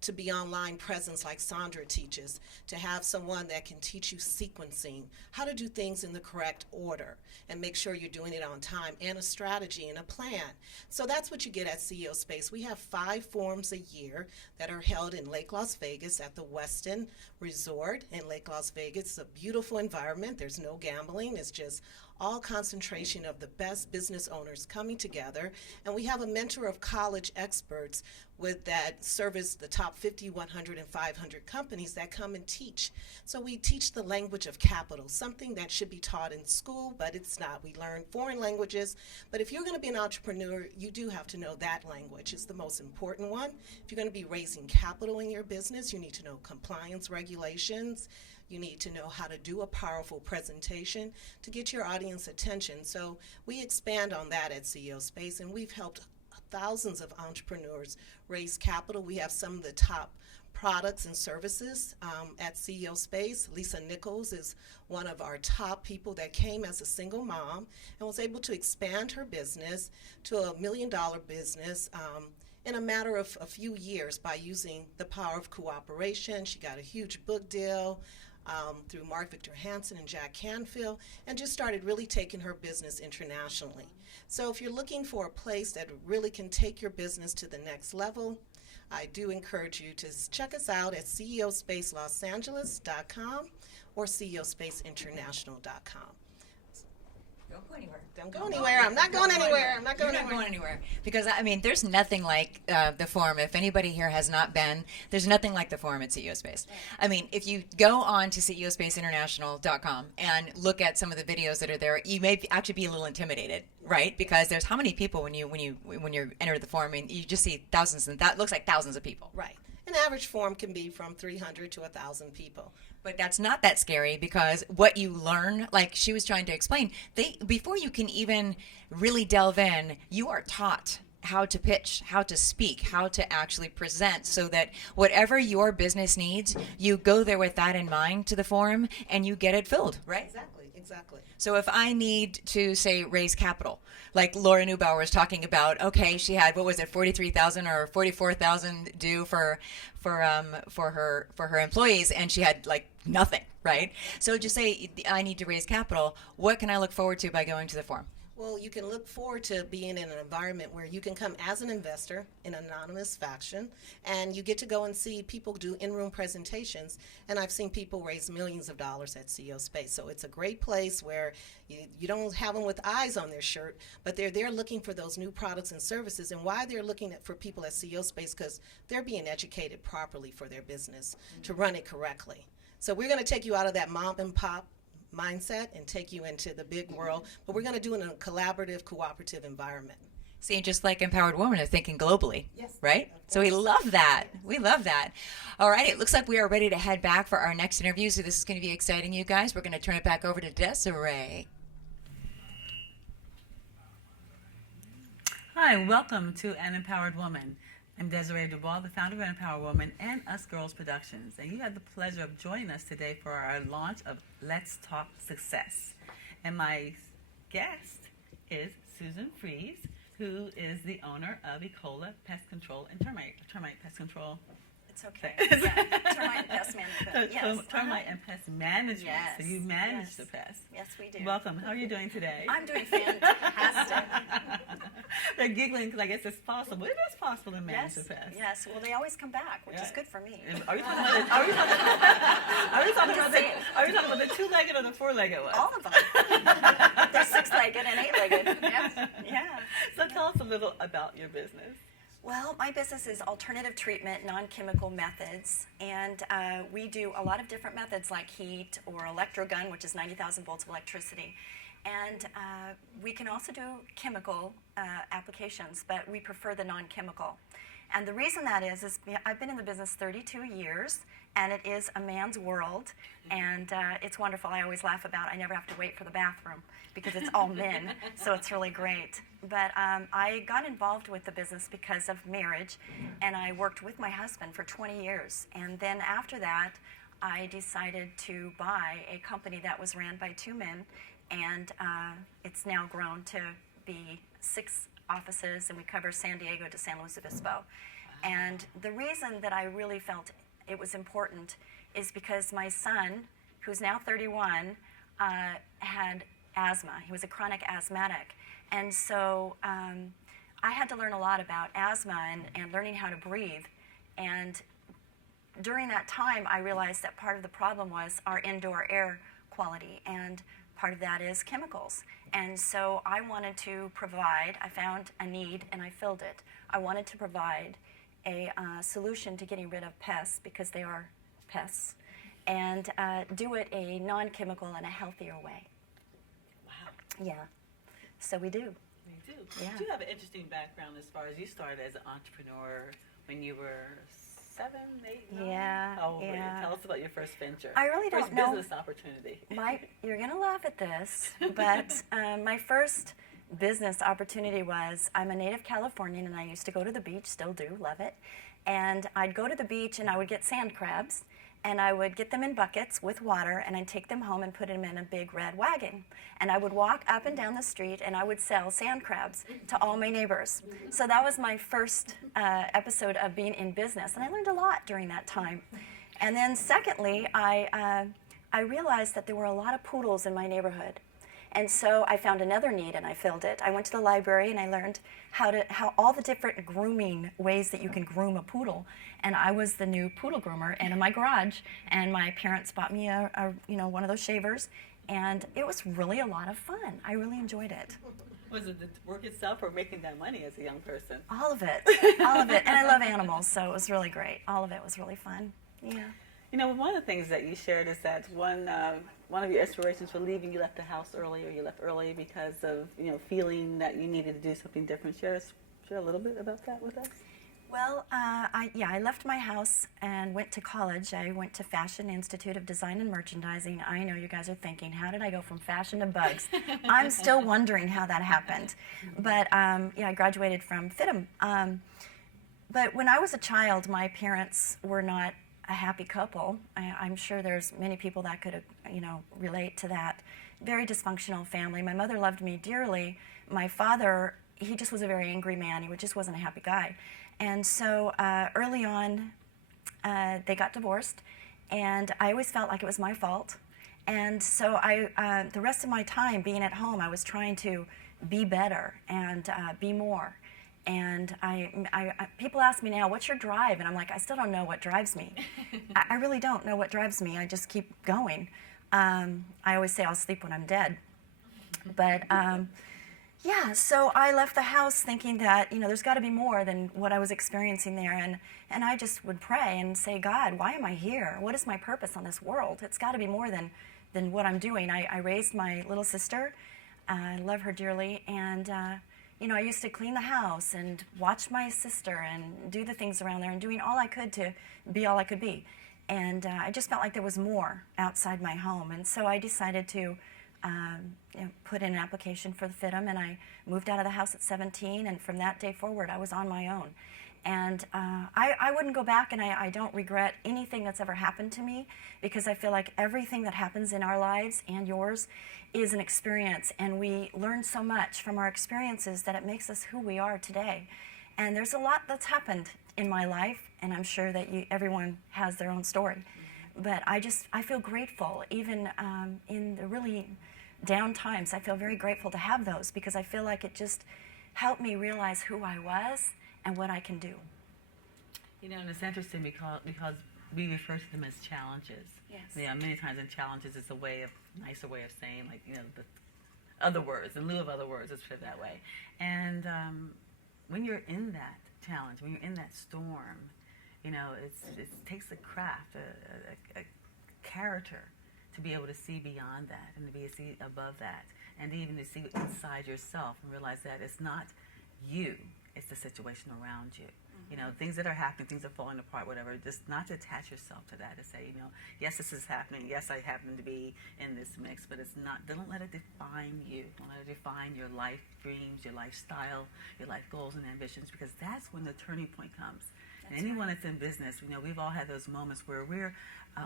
to be online presence like Sandra teaches, to have someone that can teach you sequencing, how to do things in the correct order and make sure you're doing it on time, and a strategy and a plan. So that's what you get at CEO Space. We have 5 forums a year that are held in Lake Las Vegas at the Westin Resort in Lake Las Vegas. It's a beautiful environment. There's no gambling. It's just all concentration of the best business owners coming together. And we have a mentor of college experts with that service the top 50, 100, and 500 companies that come and teach. So we teach the language of capital, something that should be taught in school, but it's not. We learn foreign languages, but if you're going to be an entrepreneur, you do have to know that language. It's the most important one. If you're going to be raising capital in your business, you need to know compliance regulations. You need to know how to do a powerful presentation to get your audience attention. So we expand on that at CEO Space, and we've helped thousands of entrepreneurs raise capital. We have some of the top products and services at CEO Space. Lisa Nichols is one of our top people that came as a single mom and was able to expand her business to $1 million business in a matter of a few years by using the power of cooperation. She got a huge book deal through Mark Victor Hansen and Jack Canfield, and just started really taking her business internationally. So if you're looking for a place that really can take your business to the next level, I do encourage you to check us out at ceospacelosangeles.com or ceospaceinternational.com. Don't go anywhere. Don't go anywhere. I'm not going anywhere. I'm not going You're not anywhere. going anywhere. Because, I mean, there's nothing like the forum. If anybody here has not been, there's nothing like the forum at CEO Space. I mean, if you go on to ceospaceinternational.com and look at some of the videos that are there, you may actually be a little intimidated, right? Because there's how many people when you enter the forum, and you just see thousands, and that looks like thousands of people. Right. An average forum can be from 300 to 1,000 people. But that's not that scary, because what you learn, like she was trying to explain, before you can even really delve in, you are taught how to pitch, how to speak, how to actually present, so that whatever your business needs, you go there with that in mind to the forum and you get it filled, right? Exactly. So if I need to, say, raise capital, like Laura Neubauer was talking about, okay, she had, what was it, 43,000 or 44,000 due for her employees, and she had like nothing, right? So just say I need to raise capital. What can I look forward to by going to the forum? Well, you can look forward to being in an environment where you can come as an investor in anonymous fashion, and you get to go and see people do in-room presentations. And I've seen people raise millions of dollars at CEO Space. So it's a great place where you don't have them with eyes on their shirt, but they're there looking for those new products and services. And why they're looking for people at CEO Space, because they're being educated properly for their business to run it correctly. So we're going to take you out of that mom and pop mindset and take you into the big world, but we're going to do it in a collaborative, cooperative environment. See, just like Empowered Women are thinking globally, Yes, right? So we love that. We love that. All right, it looks like we are ready to head back for our next interview, so this is going to be exciting, you guys. We're going to turn it back over to Desiree. Hi, welcome to An Empowered Woman. I'm Desiree Dubois, the founder of An Empowered Woman and Us Girls Productions. And you had the pleasure of joining us today for our launch of Let's Talk Success. And my guest is Susan Fries, who is the owner of Ecola Pest Control and Termite Pest Control. It's okay. Yeah. Termite pest management. Yes. Termite and pest management. Yes. So you manage Yes. the pests. Yes, we do. Welcome. How are you doing today? I'm doing fantastic. They're giggling because I guess it's possible. It is possible to manage Yes. the pests. Yes. Well, they always come back, which is Yeah. good for me. Are we talking about the two-legged or the four-legged one? All of them. They're six-legged and eight-legged. Yeah. Yeah. So tell us a little about your business. Well, my business is alternative treatment, non-chemical methods, and we do a lot of different methods like heat or electrogun, which is 90,000 volts of electricity. And we can also do chemical applications, but we prefer the non-chemical. And the reason that is I've been in the business 32 years, and it is a man's world, and it's wonderful. I always laugh about I never have to wait for the bathroom because it's all men, so it's really great. But I got involved with the business because of marriage, and I worked with my husband for 20 years. And then after that, I decided to buy a company that was ran by two men, and it's now grown to be 6 offices, and we cover San Diego to San Luis Obispo. And the reason that I really felt it was important is because my son, who's now 31, had asthma. He was a chronic asthmatic. And so I had to learn a lot about asthma and learning how to breathe. And during that time, I realized that part of the problem was our indoor air quality, and part of that is chemicals. And so I wanted to provide, I found a need and I filled it. I wanted to provide a solution to getting rid of pests, because they are pests, and do it a non-chemical and a healthier way. Wow. Yeah, so we do. You do. Yeah. You do have an interesting background as far as you started as an entrepreneur when you were 7, 8, 9? Yeah, How old were you? yeah. Tell us about your first venture. I really don't first know. business opportunity. You're going to laugh at this, but my first business opportunity was, I'm a native Californian and I used to go to the beach, still do, love it. And I'd go to the beach and I would get sand crabs, and I would get them in buckets with water, and I'd take them home and put them in a big red wagon. And I would walk up and down the street and I would sell sand crabs to all my neighbors. So that was my first episode of being in business, and I learned a lot during that time. And then secondly, I realized that there were a lot of poodles in my neighborhood. And so I found another need and I filled it. I went to the library and I learned how all the different grooming ways that you can groom a poodle. And I was the new poodle groomer, and in my garage, and my parents bought me one of those shavers, and it was really a lot of fun. I really enjoyed it. Was it the work itself or making that money as a young person? All of it, all of it. And I love animals, so it was really great. All of it was really fun. Yeah. You know, one of the things that you shared is that one of your inspirations for leaving, you left the house early, or you left early because of, feeling that you needed to do something different. Share a little bit about that with us. Well, I left my house and went to college. I went to Fashion Institute of Design and Merchandising. I know you guys are thinking, how did I go from fashion to bugs? I'm still wondering how that happened. But I graduated from FITM. But when I was a child, my parents were not a happy couple. I'm sure there's many people that could, relate to that. Very dysfunctional family. My mother loved me dearly. My father, he just was a very angry man. He just wasn't a happy guy. And so early on, they got divorced, and I always felt like it was my fault. And so the rest of my time being at home, I was trying to be better and be more. And people ask me now, what's your drive? And I'm like, I still don't know what drives me. I really don't know what drives me. I just keep going. I always say I'll sleep when I'm dead. But so I left the house thinking that, there's got to be more than what I was experiencing there. And I just would pray and say, God, why am I here? What is my purpose on this world? It's got to be more than what I'm doing. I raised my little sister. I love her dearly. And, I used to clean the house and watch my sister and do the things around there and doing all I could to be all I could be. And I just felt like there was more outside my home. And so I decided to put in an application for the FITM, and I moved out of the house at 17, and from that day forward I was on my own. And I wouldn't go back, and I don't regret anything that's ever happened to me, because I feel like everything that happens in our lives and yours is an experience, and we learn so much from our experiences that it makes us who we are today. And there's a lot that's happened in my life, and I'm sure that everyone has their own story. But I feel grateful, even in the really down times. I feel very grateful to have those, because I feel like it just helped me realize who I was and what I can do. And it's interesting because we refer to them as challenges. Yes. Many times in challenges it's a nicer way of saying, like, the other words, in lieu of other words, let's put it that way. And when you're in that challenge, when you're in that storm, it takes a craft, a character, to be able to see beyond that and to be able to see above that, and even to see inside yourself and realize that it's not you, it's the situation around you. Things that are happening, things are falling apart, whatever, just not to attach yourself to that, to say, yes, this is happening, yes, I happen to be in this mix, but it's not, don't let it define you. Don't let it define your life dreams, your lifestyle, your life goals and ambitions, because that's when the turning point comes. And anyone that's in business, we've all had those moments where we're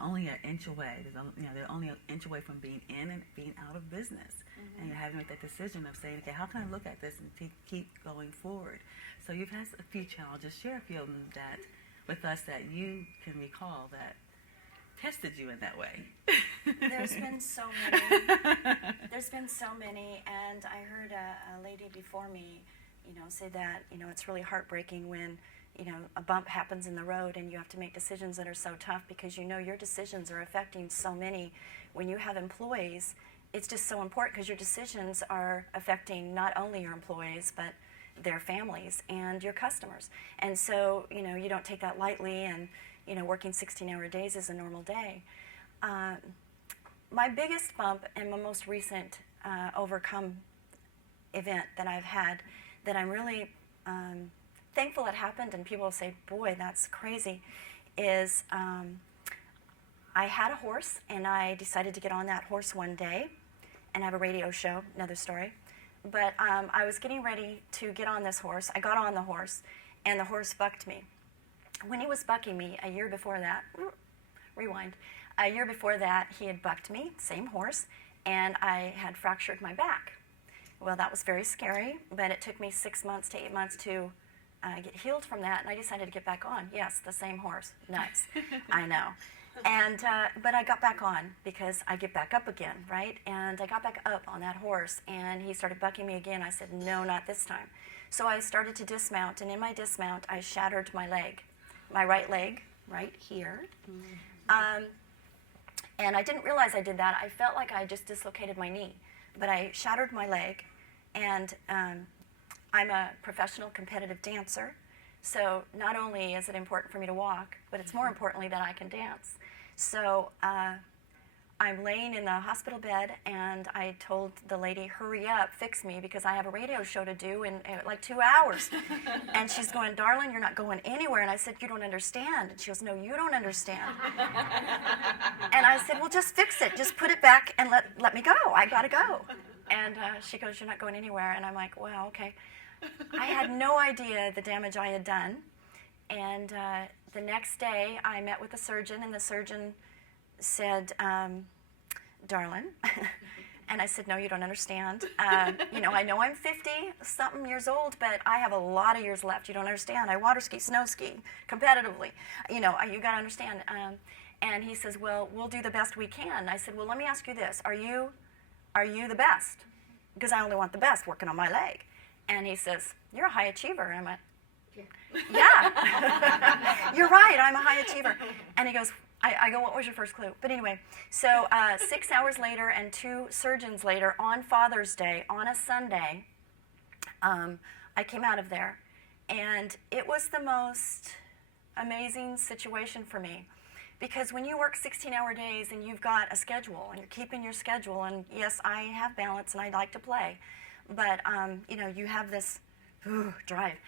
only an inch away. They're only an inch away from being in and being out of business. And you're having to make that decision of saying, okay, how can I look at this and keep going forward? So you've had a few challenges. Share a few of them that with us that you can recall that tested you in that way. There's been so many. There's been so many, and I heard a lady before me, say that, it's really heartbreaking when, a bump happens in the road and you have to make decisions that are so tough because your decisions are affecting so many. When you have employees, it's just so important because your decisions are affecting not only your employees, but their families and your customers. And so, you don't take that lightly, and, working 16-hour days is a normal day. My biggest bump and my most recent overcome event that I've had that I'm really thankful it happened, and people will say, boy, that's crazy, is I had a horse, and I decided to get on that horse one day and have a radio show, another story. But I was getting ready to get on this horse. I got on the horse, and the horse bucked me. When he was bucking me a year before that, rewind, a year before that, he had bucked me, same horse, and I had fractured my back. Well, that was very scary, but it took me 6 months to 8 months to get healed from that, and I decided to get back on. Yes, the same horse. Nice. I know. And but I got back on because I get back up again, right? And I got back up on that horse, and he started bucking me again. I said, no, not this time. So I started to dismount, and in my dismount, I shattered my leg, my right leg, right here. And I didn't realize I did that. I felt like I just dislocated my knee, but I shattered my leg, and I'm a professional competitive dancer. So not only is it important for me to walk, but it's more importantly that I can dance. So I'm laying in the hospital bed, and I told the lady, hurry up, fix me, because I have a radio show to do in like 2 hours. And she's going, darling, you're not going anywhere. And I said, you don't understand. And she goes, no, you don't understand. And I said, well, just fix it. Just put it back and let me go. I got to go. And she goes, you're not going anywhere. And I'm like, well, okay. I had no idea the damage I had done. And the next day, I met with the surgeon, and the surgeon said, darling, and I said, no, you don't understand. I know I'm 50-something years old, but I have a lot of years left. You don't understand. I water ski, snow ski, competitively. You got to understand. And he says, well, we'll do the best we can. I said, well, let me ask you this. Are you the best? Because I only want the best working on my leg. And he says, you're a high achiever. And I went, yeah, you're right, I'm a high achiever. And he goes, I go, what was your first clue? But anyway, so 6 hours later and 2 surgeons later, on Father's Day, on a Sunday, I came out of there. And it was the most amazing situation for me. Because when you work 16-hour days and you've got a schedule, and you're keeping your schedule, and yes, I have balance and I like to play, but you have this drive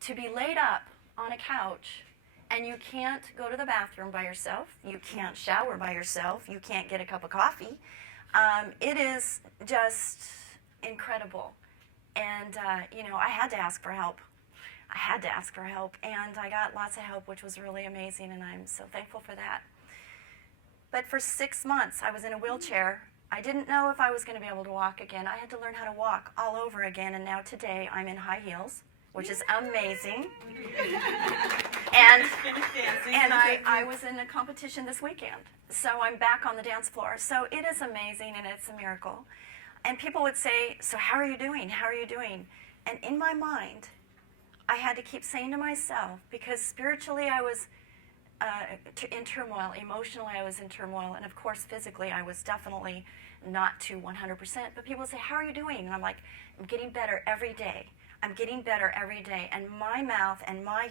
to be laid up on a couch, and you can't go to the bathroom by yourself, you can't shower by yourself, you can't get a cup of coffee. It is just incredible. And I had to ask for help. And I got lots of help, which was really amazing, and I'm so thankful for that. But for 6 months, I was in a wheelchair. I didn't know if I was going to be able to walk again. I had to learn how to walk all over again, and now today I'm in high heels, which is amazing. and I was in a competition this weekend, so I'm back on the dance floor. So it is amazing, and it's a miracle. And people would say, so how are you doing? How are you doing? And in my mind, I had to keep saying to myself, because spiritually I was in turmoil, emotionally I was in turmoil, and of course physically I was definitely not to 100%. But people say, how are you doing? And I'm like, I'm getting better every day. I'm getting better every day. And my mouth and my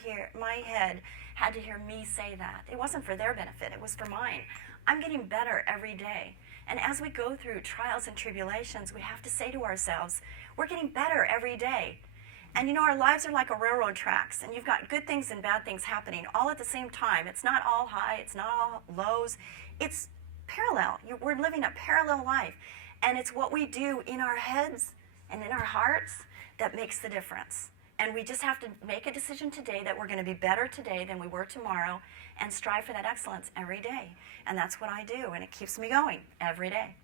head had to hear me say that. It wasn't for their benefit, it was for mine. I'm getting better every day. And as we go through trials and tribulations, we have to say to ourselves, we're getting better every day. And our lives are like a railroad tracks, and you've got good things and bad things happening all at the same time. It's not all high, it's not all lows. It's parallel. We're living a parallel life. And it's what we do in our heads and in our hearts that makes the difference. And we just have to make a decision today that we're going to be better today than we were tomorrow and strive for that excellence every day. And that's what I do, and it keeps me going every day.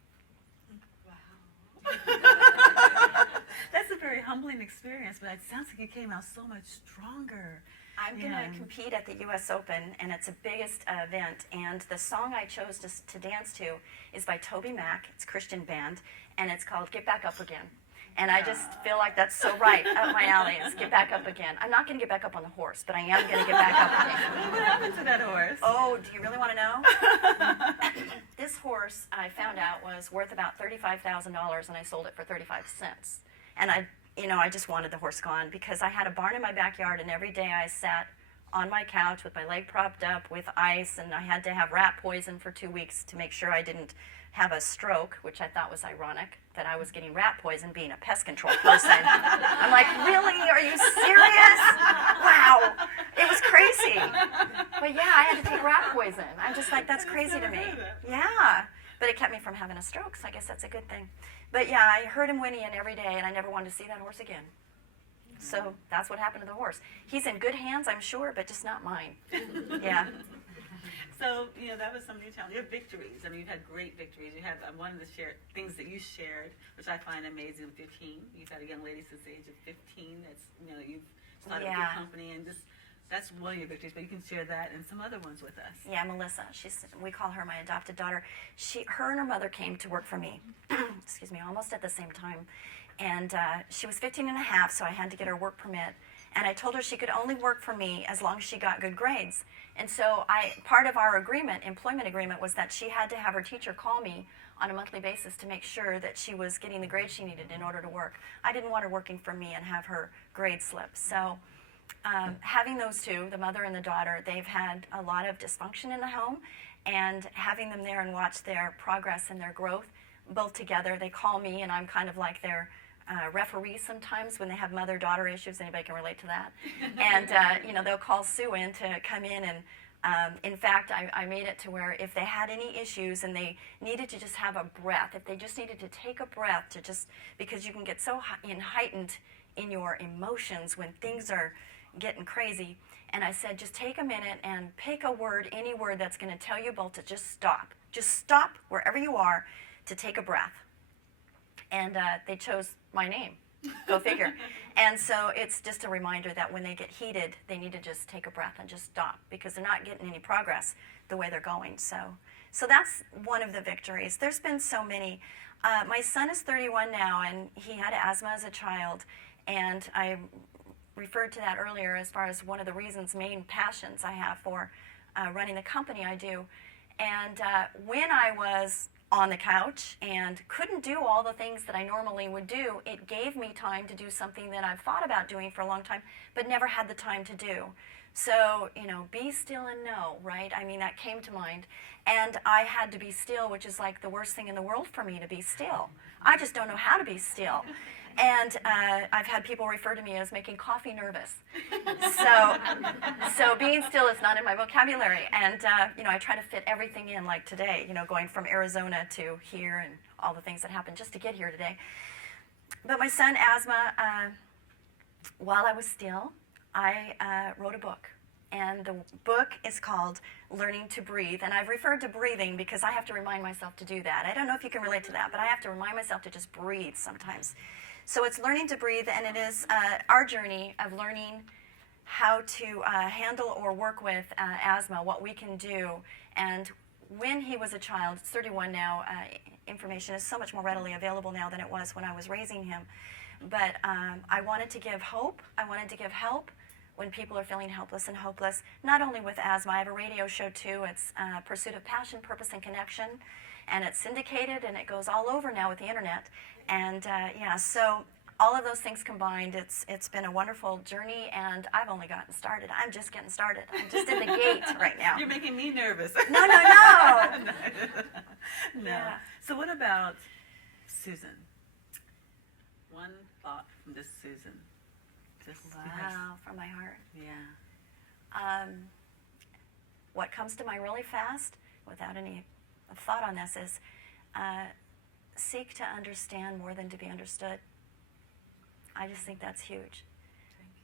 That's a very humbling experience, but it sounds like you came out so much stronger. I'm going to compete at the U.S. Open, and it's the biggest event. And the song I chose to dance to is by Toby Mac. It's a Christian band, and it's called Get Back Up Again. And I just feel like that's so right up my alley, is get back up again. I'm not going to get back up on the horse, but I am going to get back up again. What happened to that horse? Oh, do you really want to know? This horse, I found out, was worth about $35,000, and I sold it for 35 cents. And I just wanted the horse gone because I had a barn in my backyard, and every day I sat on my couch with my leg propped up with ice, and I had to have rat poison for 2 weeks to make sure I didn't have a stroke, which I thought was ironic, that I was getting rat poison being a pest control person. I'm like, really? Are you serious? Wow. It was crazy. But yeah, I had to take rat poison. I'm just like, that's crazy to me. Yeah. But it kept me from having a stroke, so I guess that's a good thing. But yeah, I heard him whinnying every day, and I never wanted to see that horse again. So that's what happened to the horse. He's in good hands, I'm sure, but just not mine. Yeah. So, that was some of your challenge. Your victories. I mean, you've had great victories. You have one of the things that you shared, which I find amazing with your team. You've had a young lady since the age of 15 that's, you've started a good company, and just, that's one of your victories, but you can share that and some other ones with us. Yeah, Melissa. We call her my adopted daughter. Her and her mother came to work for me, excuse me, almost at the same time. And she was 15 and a half, so I had to get her work permit. And I told her she could only work for me as long as she got good grades. And so part of our employment agreement, was that she had to have her teacher call me on a monthly basis to make sure that she was getting the grades she needed in order to work. I didn't want her working for me and have her grade slip. So having those two, the mother and the daughter, they've had a lot of dysfunction in the home, and having them there and watch their progress and their growth, both together. They call me, and I'm kind of like their referee sometimes when they have mother-daughter issues. Anybody can relate to that. And they'll call Sue in to come in, and in fact, I made it to where if they had any issues and they needed to just have a breath, if they just needed to take a breath because you can get so heightened in your emotions when things are getting crazy. And I said, just take a minute and pick a word, any word that's going to tell you both to just stop. Just stop wherever you are to take a breath. And they chose my name. Go figure. And so it's just a reminder that when they get heated, they need to just take a breath and just stop, because they're not getting any progress the way they're going. So that's one of the victories. There's been so many. My son is 31 now, and he had asthma as a child. And I referred to that earlier as far as one of the main passions I have for running the company I do. And when I was on the couch and couldn't do all the things that I normally would do, it gave me time to do something that I've thought about doing for a long time, but never had the time to do. So, be still and know, right? I mean, that came to mind. And I had to be still, which is like the worst thing in the world for me, to be still. I just don't know how to be still. And I've had people refer to me as making coffee nervous. So being still is not in my vocabulary. And, I try to fit everything in, like today, going from Arizona to here and all the things that happened just to get here today. But my son, asthma, while I was still, I wrote a book. And the book is called Learning to Breathe. And I've referred to breathing because I have to remind myself to do that. I don't know if you can relate to that, but I have to remind myself to just breathe sometimes. So it's Learning to Breathe, and it is our journey of learning how to handle or work with asthma, what we can do. And when he was a child, it's 31 now, information is so much more readily available now than it was when I was raising him. But I wanted to give hope. I wanted to give help when people are feeling helpless and hopeless, not only with asthma. I have a radio show too. It's Pursuit of Passion, Purpose, and Connection. And it's syndicated, and it goes all over now with the internet. And so all of those things combined, it's been a wonderful journey, and I've only gotten started. I'm just getting started. I'm just in the gate right now. You're making me nervous. No. No. Yeah. So what about Susan? One thought from this Susan. Wow, from my heart. Yeah. What comes to mind really fast, without any thought on this, is seek to understand more than to be understood. I just think that's huge.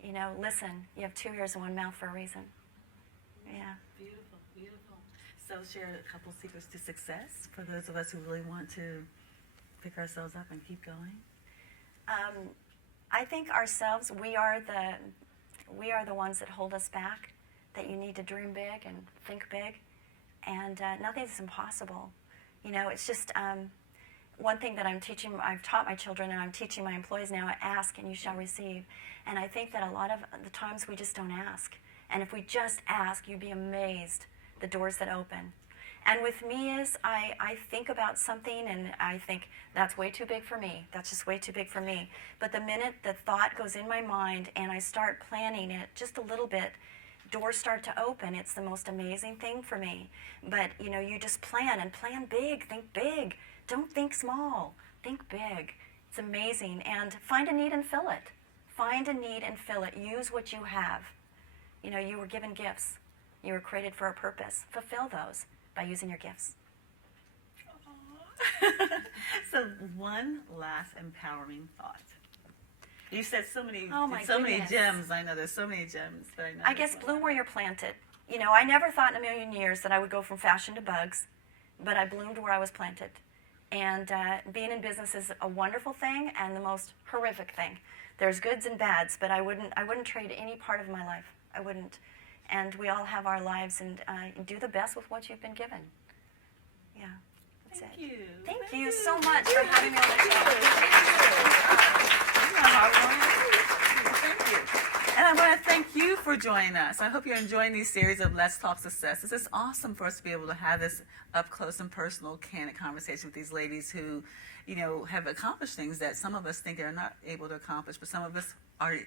you know, listen. You have two ears and one mouth for a reason. Yeah. Beautiful, beautiful. So share a couple secrets to success for those of us who really want to pick ourselves up and keep going. I think ourselves, we are the ones that hold us back, that you need to dream big and think big, and nothing's impossible. You know, it's just one thing that I've taught my children and I'm teaching my employees now, ask and you shall receive. And I think that a lot of the times we just don't ask. And if we just ask, you'd be amazed the doors that open. And with me is, I think about something and I think, that's way too big for me. That's just way too big for me. But the minute the thought goes in my mind and I start planning it just a little bit, doors start to open. It's the most amazing thing for me. But, you know, you just plan and plan big. Think big. Don't think small. Think big. It's amazing. And find a need and fill it. Find a need and fill it. Use what you have. You know, you were given gifts. You were created for a purpose. Fulfill those by using your gifts. So one last empowering thought. You said so many, Oh my so many goodness. gems. I know there's so many gems. That I know I guess bloom where you're planted. You know, I never thought in a million years that I would go from fashion to bugs, but I bloomed where I was planted. And being in business is a wonderful thing and the most horrific thing. There's goods and bads, but I wouldn't trade any part of my life. I wouldn't. And we all have our lives, and do the best with what you've been given. Yeah, that's it. Thank you. Thank you so much for having me on the show. Thank you. And I want to thank you for joining us. I hope you're enjoying these series of Let's Talk Success. This is awesome for us to be able to have this up close and personal, candid conversation with these ladies who, you know, have accomplished things that some of us think they're not able to accomplish, but some of us are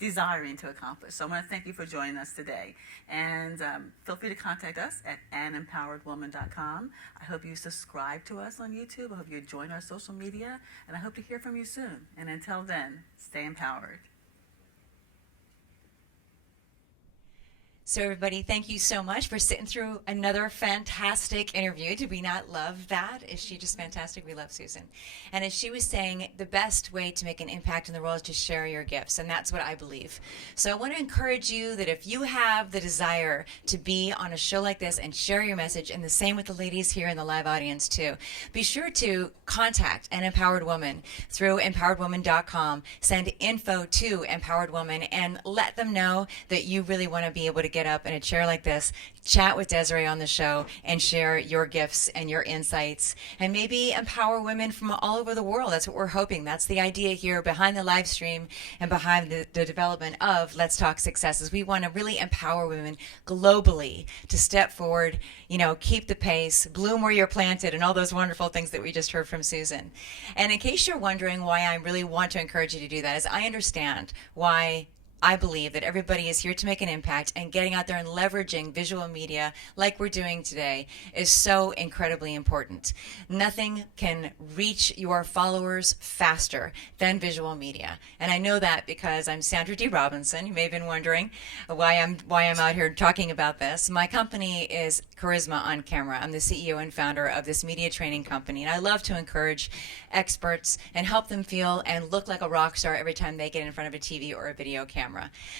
desiring to accomplish. So I want to thank you for joining us today. And feel free to contact us at anempoweredwoman.com. I hope you subscribe to us on YouTube. I hope you join our social media. And I hope to hear from you soon. And until then, stay empowered. So everybody, thank you so much for sitting through another fantastic interview. Did we not love that? Is she just fantastic? We love Susan. And as she was saying, the best way to make an impact in the world is to share your gifts. And that's what I believe. So I want to encourage you that if you have the desire to be on a show like this and share your message, and the same with the ladies here in the live audience too, be sure to contact an Empowered Woman through empoweredwoman.com. Send info to Empowered Woman and let them know that you really want to be able to get up in a chair like this, chat with Desiree on the show, and share your gifts and your insights, and maybe empower women from all over the world. That's what we're hoping. That's the idea here behind the live stream and behind the development of Let's Talk Successes. We want to really empower women globally to step forward, you know, keep the pace, bloom where you're planted, and all those wonderful things that we just heard from Susan. And in case you're wondering why I really want to encourage you to do that, is I understand why I believe that everybody is here to make an impact, and getting out there and leveraging visual media like we're doing today is so incredibly important. Nothing can reach your followers faster than visual media. And I know that because I'm Sandra D. Robinson. You may have been wondering why I'm out here talking about this. My company is Charisma on Camera. I'm the CEO and founder of this media training company, and I love to encourage experts and help them feel and look like a rock star every time they get in front of a TV or a video camera.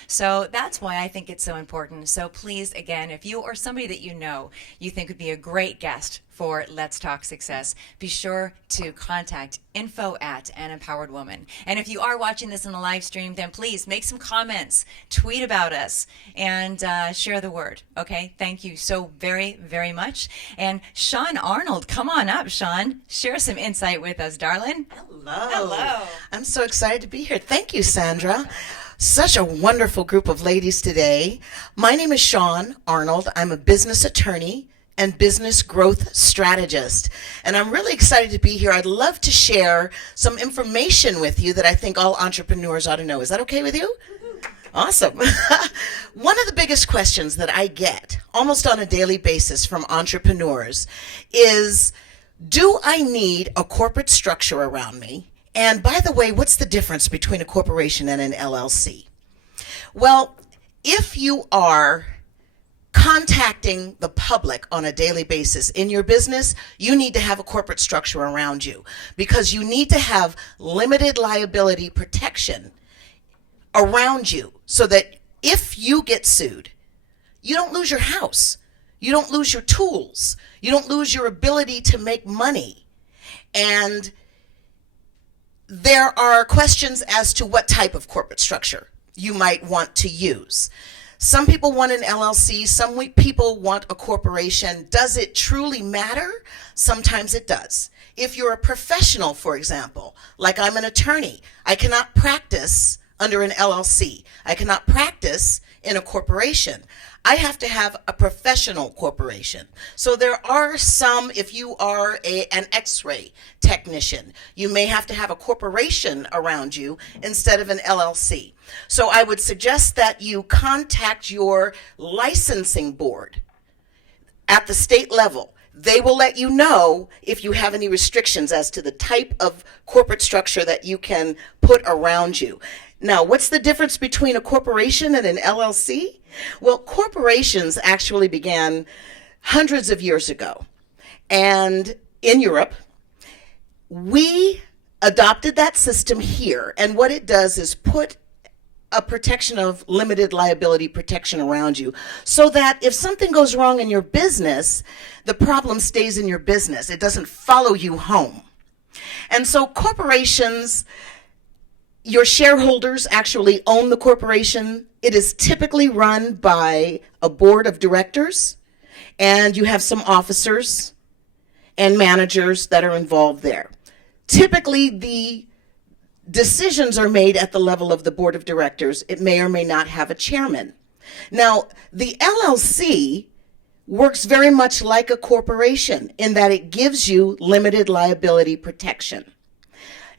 So that's why I think it's so important. So please, again, if you or somebody that you think would be a great guest for Let's Talk Success, be sure to contact info@anempoweredwoman. And if you are watching this in the live stream, then please make some comments, tweet about us, and share the word. Okay? Thank you so very, very much. And Sean Arnold, come on up, Sean. Share some insight with us, darling. Hello. Hello. I'm so excited to be here. Thank you, Sandra. Such a wonderful group of ladies today. My name is Sean Arnold. I'm a business attorney and business growth strategist. And I'm really excited to be here. I'd love to share some information with you that I think all entrepreneurs ought to know. Is that okay with you? Awesome. One of the biggest questions that I get almost on a daily basis from entrepreneurs is, do I need a corporate structure around me? And by the way, what's the difference between a corporation and an LLC? Well, if you are contacting the public on a daily basis in your business, you need to have a corporate structure around you, because you need to have limited liability protection around you so that if you get sued, you don't lose your house, you don't lose your tools, you don't lose your ability to make money. And there are questions as to what type of corporate structure you might want to use. Some people want an LLC, some people want a corporation. Does it truly matter? Sometimes it does. If you're a professional, for example, like I'm an attorney, I cannot practice under an LLC. I cannot practice in a corporation. I have to have a professional corporation. So there are some, if you are an X-ray technician, you may have to have a corporation around you instead of an LLC. So I would suggest that you contact your licensing board at the state level. They will let you know if you have any restrictions as to the type of corporate structure that you can put around you. Now, what's the difference between a corporation and an LLC? Well, corporations actually began hundreds of years ago. And in Europe, we adopted that system here. And what it does is put a protection of limited liability protection around you so that if something goes wrong in your business, the problem stays in your business. It doesn't follow you home. And so corporations, your shareholders actually own the corporation. It is typically run by a board of directors, and you have some officers and managers that are involved there. Typically, the decisions are made at the level of the board of directors. It may or may not have a chairman. Now, the LLC works very much like a corporation in that it gives you limited liability protection.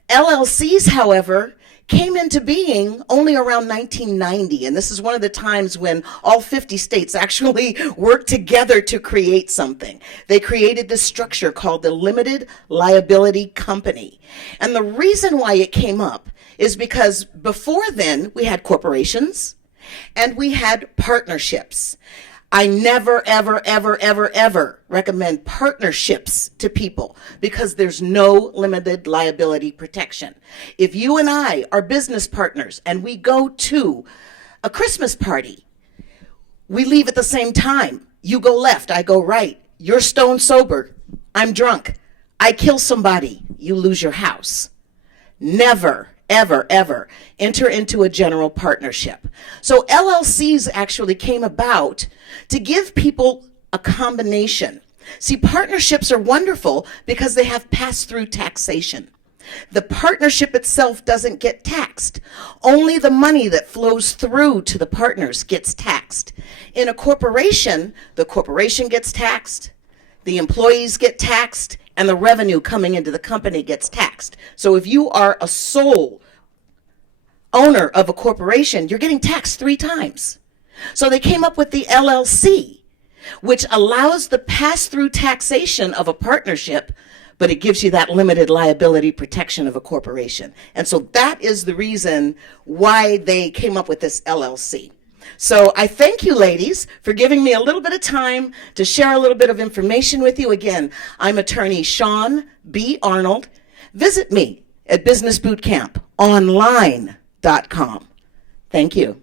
LLCs, however, came into being only around 1990, and this is one of the times when all 50 states actually worked together to create something. They created this structure called the Limited Liability Company. And the reason why it came up is because before then we had corporations and we had partnerships. I never, ever, ever, ever, ever recommend partnerships to people because there's no limited liability protection. If you and I are business partners and we go to a Christmas party, we leave at the same time. You go left, I go right. You're stone sober, I'm drunk. I kill somebody, you lose your house. Never, ever, ever enter into a general partnership. So LLCs actually came about to give people a combination. See, partnerships are wonderful because they have pass-through taxation. The partnership itself doesn't get taxed. Only the money that flows through to the partners gets taxed. In a corporation, the corporation gets taxed, the employees get taxed, and the revenue coming into the company gets taxed. So if you are a sole owner of a corporation, you're getting taxed 3 times. So they came up with the LLC, which allows the pass-through taxation of a partnership, but it gives you that limited liability protection of a corporation. And so that is the reason why they came up with this LLC. So I thank you, ladies, for giving me a little bit of time to share a little bit of information with you. Again, I'm attorney Sean B. Arnold. Visit me at businessbootcamponline.com. Thank you.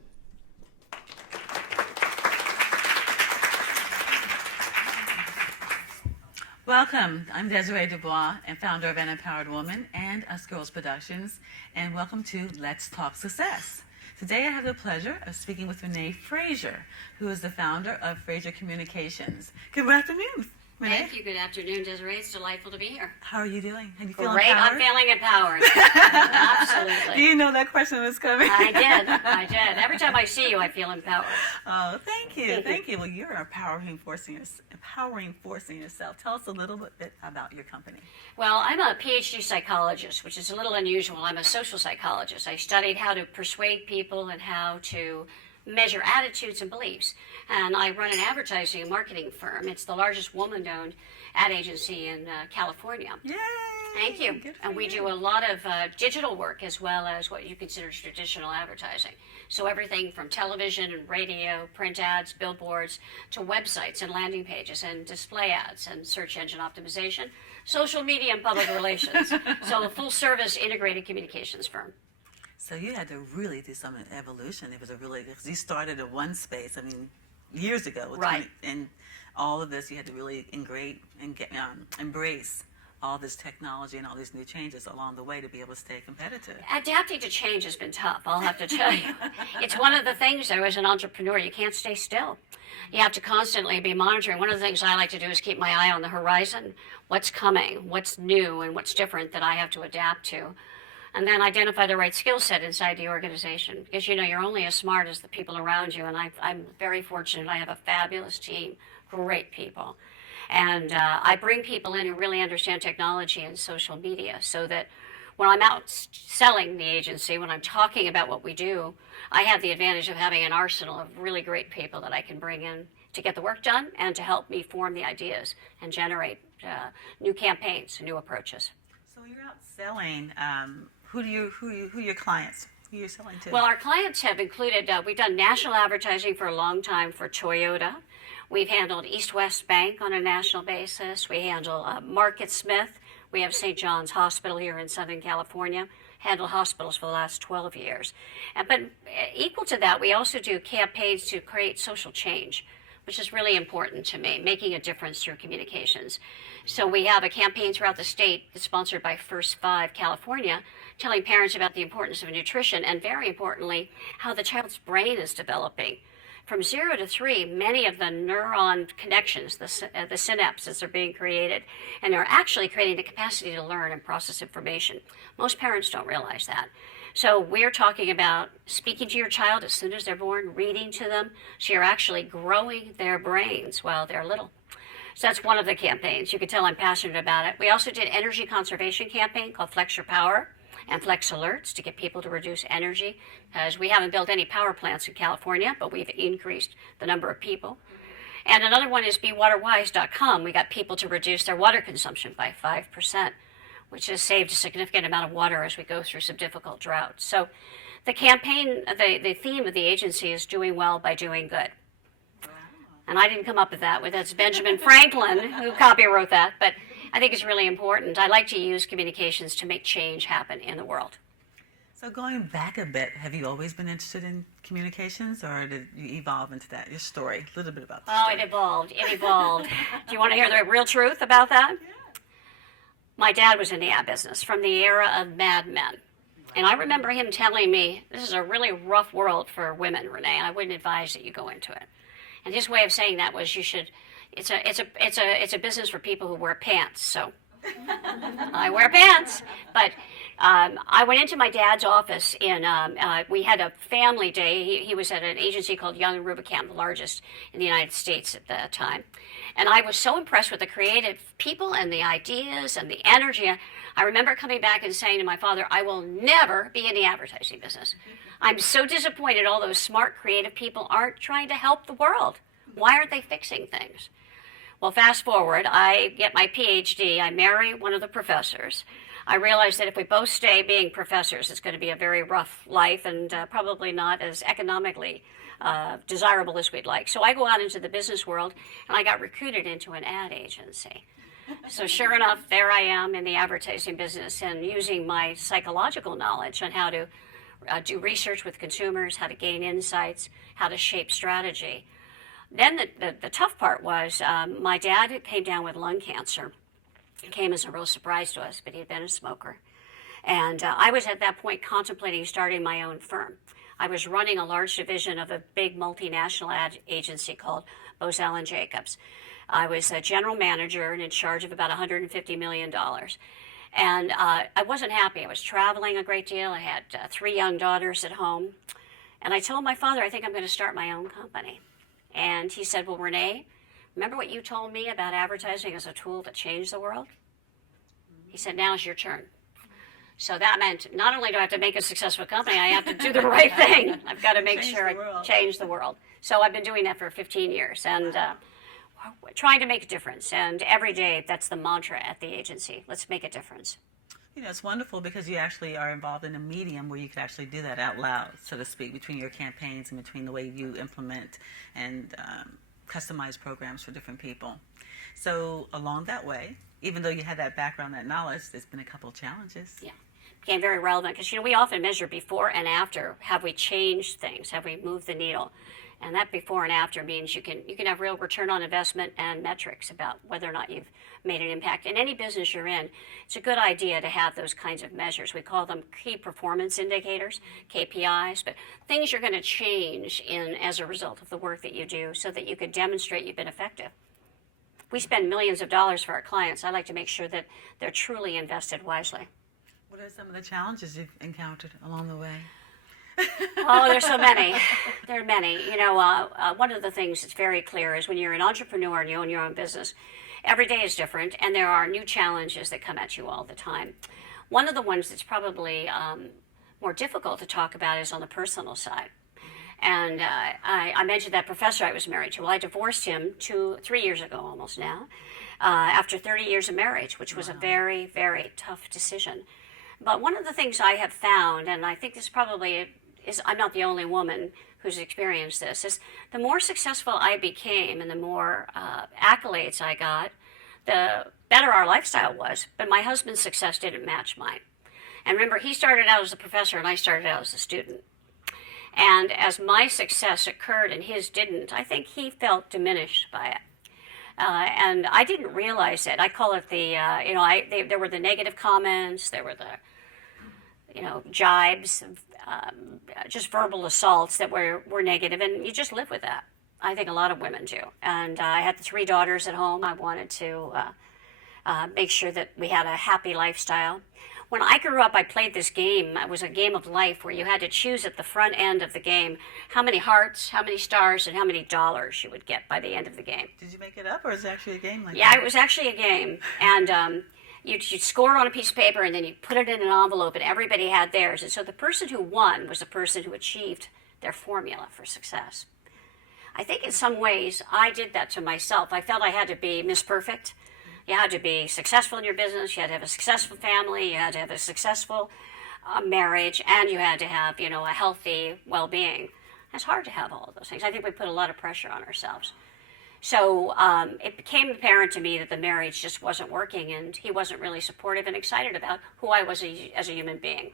Welcome. I'm Desiree Dubois, and founder of An Empowered Woman and Us Girls Productions, and welcome to Let's Talk Success. Today I have the pleasure of speaking with Renee Frasier, who is the founder of Frasier Communications. Good afternoon, Renee. Thank you. Good afternoon, Desiree. It's delightful to be here. How are you doing? Are you feeling Great. empowered? I'm feeling empowered. Absolutely. Do you know that question was coming? I did. Every time I see you, I feel empowered. Oh, thank you. Thank you. Well, you're an empowering force in yourself. Tell us a little bit about your company. Well, I'm a PhD psychologist, which is a little unusual. I'm a social psychologist. I studied how to persuade people and how to measure attitudes and beliefs. And I run an advertising and marketing firm. It's the largest woman-owned ad agency in California. Yay! Thank you. And we do a lot of digital work as well as what you consider traditional advertising. So everything from television and radio, print ads, billboards, to websites and landing pages and display ads and search engine optimization, social media and public relations. So a full-service integrated communications firm. So you had to really do some evolution. It was a really, because you started in one space, I mean, years ago. Right. And all of this, you had to really embrace all this technology and all these new changes along the way to be able to stay competitive. Adapting to change has been tough, I'll have to tell you. It's one of the things, though, as an entrepreneur, you can't stay still. You have to constantly be monitoring. One of the things I like to do is keep my eye on the horizon, what's coming, what's new, and what's different that I have to adapt to. And then identify the right skill set inside the organization. Because, you know, you're only as smart as the people around you, and I'm very fortunate. I have a fabulous team, great people. And I bring people in who really understand technology and social media so that when I'm out selling the agency, when I'm talking about what we do, I have the advantage of having an arsenal of really great people that I can bring in to get the work done and to help me form the ideas and generate new campaigns, new approaches. So when you're out selling, who are your clients? Who are you selling to? Well, our clients have included, we've done national advertising for a long time for Toyota. We've handled East West Bank on a national basis. We handle Market Smith. We have St. John's Hospital here in Southern California. Handled hospitals for the last 12 years. But equal to that, we also do campaigns to create social change, which is really important to me, making a difference through communications. So we have a campaign throughout the state that's sponsored by First Five California, telling parents about the importance of nutrition and, very importantly, how the child's brain is developing. From 0 to 3, many of the neuron connections, the synapses are being created, and they're actually creating the capacity to learn and process information. Most parents don't realize that. So we're talking about speaking to your child as soon as they're born, reading to them, so you're actually growing their brains while they're little. So that's one of the campaigns. You can tell I'm passionate about it. We also did an energy conservation campaign called Flex Your Power and Flex Alerts to get people to reduce energy, because we haven't built any power plants in California, but we've increased the number of people. And another one is BeWaterWise.com. We got people to reduce their water consumption by 5%, which has saved a significant amount of water as we go through some difficult droughts. So the campaign, the theme of the agency is doing well by doing good. And I didn't come up with that. That's Benjamin Franklin who copywrote that, but I think it's really important. I like to use communications to make change happen in the world. So going back a bit, have you always been interested in communications, or did you evolve into that? Your story, a little bit about that. Oh, it evolved. It evolved. Do you want to hear the real truth about that? Yeah. My dad was in the ad business from the era of Mad Men. And I remember him telling me, this is a really rough world for women, Renee, and I wouldn't advise that you go into it. And his way of saying that was, you should. It's a business for people who wear pants. So I wear pants, but I went into my dad's office we had a family day. He was at an agency called Young and Rubicam, the largest in the United States at that time. And I was so impressed with the creative people and the ideas and the energy. I remember coming back and saying to my father, I will never be in the advertising business. I'm so disappointed all those smart, creative people aren't trying to help the world. Why aren't they fixing things? Well, fast forward, I get my PhD, I marry one of the professors. I realize that if we both stay being professors, it's going to be a very rough life and probably not as economically desirable as we'd like. So I go out into the business world, and I got recruited into an ad agency. So sure enough, there I am in the advertising business and using my psychological knowledge on how to do research with consumers, how to gain insights, how to shape strategy. Then the tough part was my dad came down with lung cancer. It came as a real surprise to us, but he had been a smoker. And I was at that point contemplating starting my own firm. I was running a large division of a big multinational ad agency called Bozell and Jacobs. I was a general manager and in charge of about $150 million. And I wasn't happy. I was traveling a great deal. I had 3 young daughters at home. And I told my father, I think I'm going to start my own company. And he said, well, Renee, remember what you told me about advertising as a tool to change the world? He said, now's your turn. So that meant not only do I have to make a successful company, I have to do the right thing. I've got to make sure I change the world. So I've been doing that for 15 years and trying to make a difference. And every day, that's the mantra at the agency. Let's make a difference. You know, it's wonderful because you actually are involved in a medium where you can actually do that out loud, so to speak, between your campaigns and between the way you implement and customize programs for different people. So along that way, even though you had that background, that knowledge, there's been a couple of challenges. Yeah. became very relevant because, we often measure before and after. Have we changed things? Have we moved the needle? And that before and after means you can have real return on investment and metrics about whether or not you've made an impact. In any business you're in, it's a good idea to have those kinds of measures. We call them key performance indicators, KPIs, but things you're going to change in as a result of the work that you do so that you could demonstrate you've been effective. We spend millions of dollars for our clients. I like to make sure that they're truly invested wisely. What are some of the challenges you've encountered along the way? Oh, there's so many. There are many. One of the things that's very clear is when you're an entrepreneur and you own your own business, every day is different, and there are new challenges that come at you all the time. One of the ones that's probably more difficult to talk about is on the personal side. And I mentioned that professor I was married to. Well, I divorced him 3 years ago almost now, after 30 years of marriage, which was a very, very tough decision. But one of the things I have found, and I think this probably is, I'm not the only woman who's experienced this, is the more successful I became and the more accolades I got, the better our lifestyle was. But my husband's success didn't match mine. And remember, he started out as a professor and I started out as a student. And as my success occurred and his didn't, I think he felt diminished by it. And I didn't realize it. I call it there were the negative comments, there were the, jibes, just verbal assaults that were negative, and you just live with that. I think a lot of women do. And I had the 3 daughters at home. I wanted to make sure that we had a happy lifestyle. When I grew up, I played this game. It was a game of life where you had to choose at the front end of the game how many hearts, how many stars, and how many dollars you would get by the end of the game. Did you make it up, or is it actually a game like that? Yeah, it was actually a game. And you'd score it on a piece of paper, and then you'd put it in an envelope, and everybody had theirs. And so the person who won was the person who achieved their formula for success. I think in some ways I did that to myself. I felt I had to be Miss Perfect. You had to be successful in your business, you had to have a successful family, you had to have a successful marriage, and you had to have, a healthy well-being. It's hard to have all of those things. I think we put a lot of pressure on ourselves. So it became apparent to me that the marriage just wasn't working, and he wasn't really supportive and excited about who I was as a human being.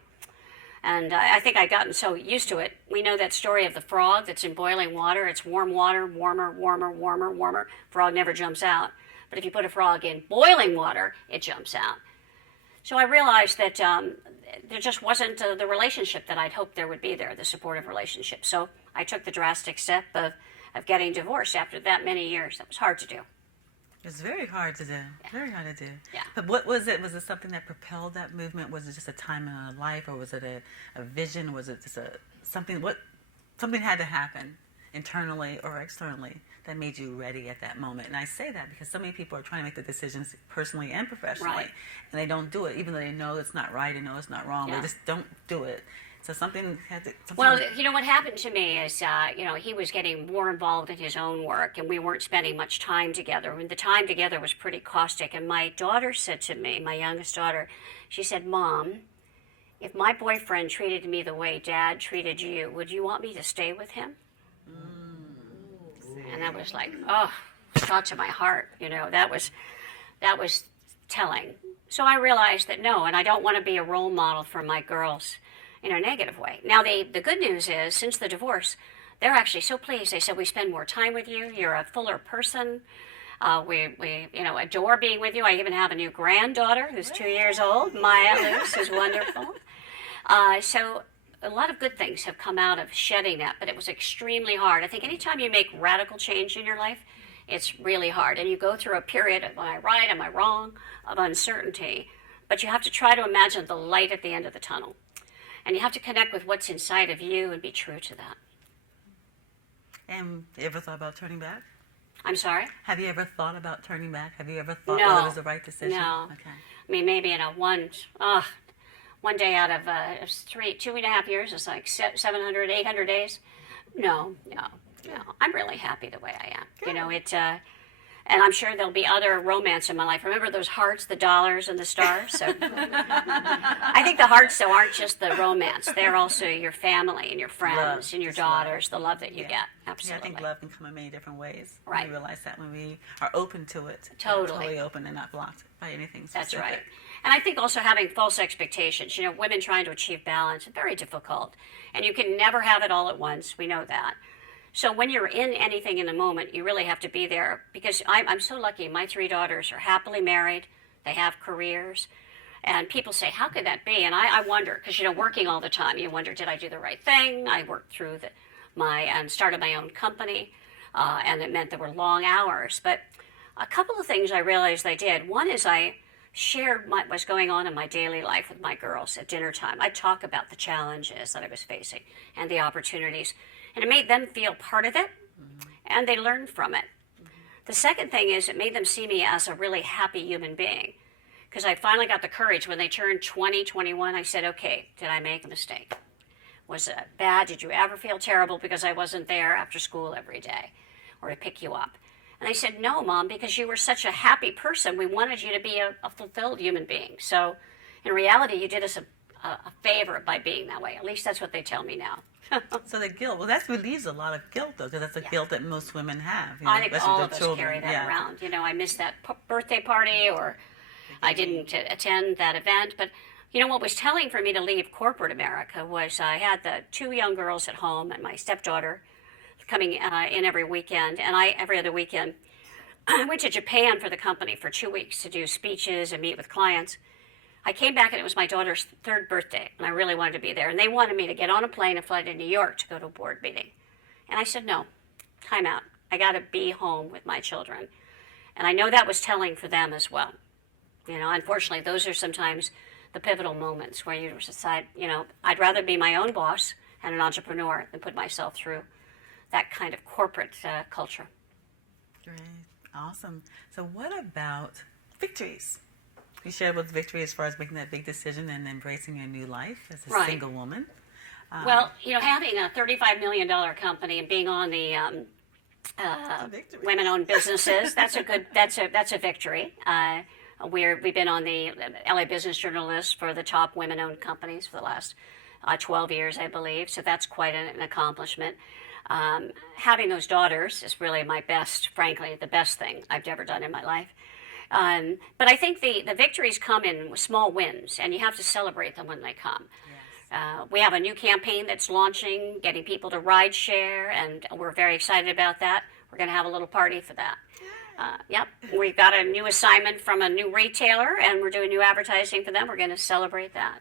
And I think I'd gotten so used to it. We know that story of the frog that's in boiling water. It's warm water, warmer, warmer, warmer, warmer. Frog never jumps out. But if you put a frog in boiling water, it jumps out. So I realized that there just wasn't the relationship that I'd hoped there would be there, the supportive relationship. So I took the drastic step of getting divorced after that many years. That was hard to do. It's very hard to do. Yeah. Very hard to do. Yeah. But what was it? Was it something that propelled that movement? Was it just a time in our life, or was it a vision? Was it just something had to happen internally or externally that made you ready at that moment? And I say that because so many people are trying to make the decisions personally and professionally, right, and they don't do it, even though they know it's not right and know it's not wrong. Yeah. They just don't do it. So Well, what happened to me is, he was getting more involved in his own work, and we weren't spending much time together. I mean, the time together was pretty caustic. And my daughter said to me, my youngest daughter, she said, "Mom, if my boyfriend treated me the way Dad treated you, would you want me to stay with him?" And that was like, shot to my heart. That was telling. So I realized that no, and I don't want to be a role model for my girls in a negative way. Now, the good news is, since the divorce, they're actually so pleased. They said, "We spend more time with you. You're a fuller person. We adore being with you." I even have a new granddaughter who's 2 years old, Maya Luce, who's wonderful. So a lot of good things have come out of shedding that, but it was extremely hard. I think anytime you make radical change in your life, it's really hard. And you go through a period of, am I right, am I wrong, of uncertainty. But you have to try to imagine the light at the end of the tunnel. And you have to connect with what's inside of you and be true to that. And you ever thought about turning back? I'm sorry? Have you ever thought about turning back? Have you ever thought No. that it was the right decision? No. Okay. I mean, maybe in one day out of 2.5 years, it's like 700, 800 days. No. I'm really happy the way I am. Good. And I'm sure there'll be other romance in my life. Remember those hearts, the dollars, and the stars? So I think the hearts, though, aren't just the romance. They're also your family and your friends and your daughters, the love that you get. Absolutely. Yeah, I think love can come in many different ways. Right. We realize that when we are open to it. Totally. Totally open and not blocked by anything specific. That's right. And I think also having false expectations. Women trying to achieve balance is very difficult. And you can never have it all at once. We know that. So when you're in anything in the moment, you really have to be there, because I'm so lucky. My 3 daughters are happily married. They have careers. And people say, how could that be? And I wonder, because, working all the time, you wonder, did I do the right thing? I worked through and started my own company, and it meant there were long hours. But a couple of things I realized I did. One is I shared what was going on in my daily life with my girls at dinner time. I talk about the challenges that I was facing and the opportunities, and it made them feel part of it, and they learned from it. The second thing is it made them see me as a really happy human being, because I finally got the courage when they turned 20, 21. I said, okay, did I make a mistake? Was it bad? Did you ever feel terrible because I wasn't there after school every day or to pick you up? And I said, no, Mom, because you were such a happy person. We wanted you to be a fulfilled human being. So in reality, you did us a favor by being that way. At least that's what they tell me now. So the guilt, well, that relieves a lot of guilt, though, because that's a guilt that most women have. I think especially all their of us children. carry that around. I missed that birthday party, or I didn't attend that event. But what was telling for me to leave corporate America was I had the 2 young girls at home and my stepdaughter coming in every weekend, and every other weekend. I went to Japan for the company for 2 weeks to do speeches and meet with clients. I came back and it was my daughter's 3rd birthday, and I really wanted to be there. And they wanted me to get on a plane and fly to New York to go to a board meeting. And I said, no, time out. I got to be home with my children. And I know that was telling for them as well. Unfortunately, those are sometimes the pivotal moments where you decide, I'd rather be my own boss and an entrepreneur than put myself through that kind of corporate culture. Great. Awesome. So what about victories? You shared with Victory as far as making that big decision and embracing your new life as a single woman. Well, having a $35 million company and being on the women-owned businesses, that's a victory. We've been on the LA Business Journal list for the top women-owned companies for the last 12 years, I believe. So that's quite an accomplishment. Having those daughters is really frankly, the best thing I've ever done in my life. But I think the victories come in small wins, and you have to celebrate them when they come. Yes. We have a new campaign that's launching, getting people to ride share, and we're very excited about that. We're going to have a little party for that. Yep, we've got a new assignment from a new retailer, and we're doing new advertising for them. We're going to celebrate that.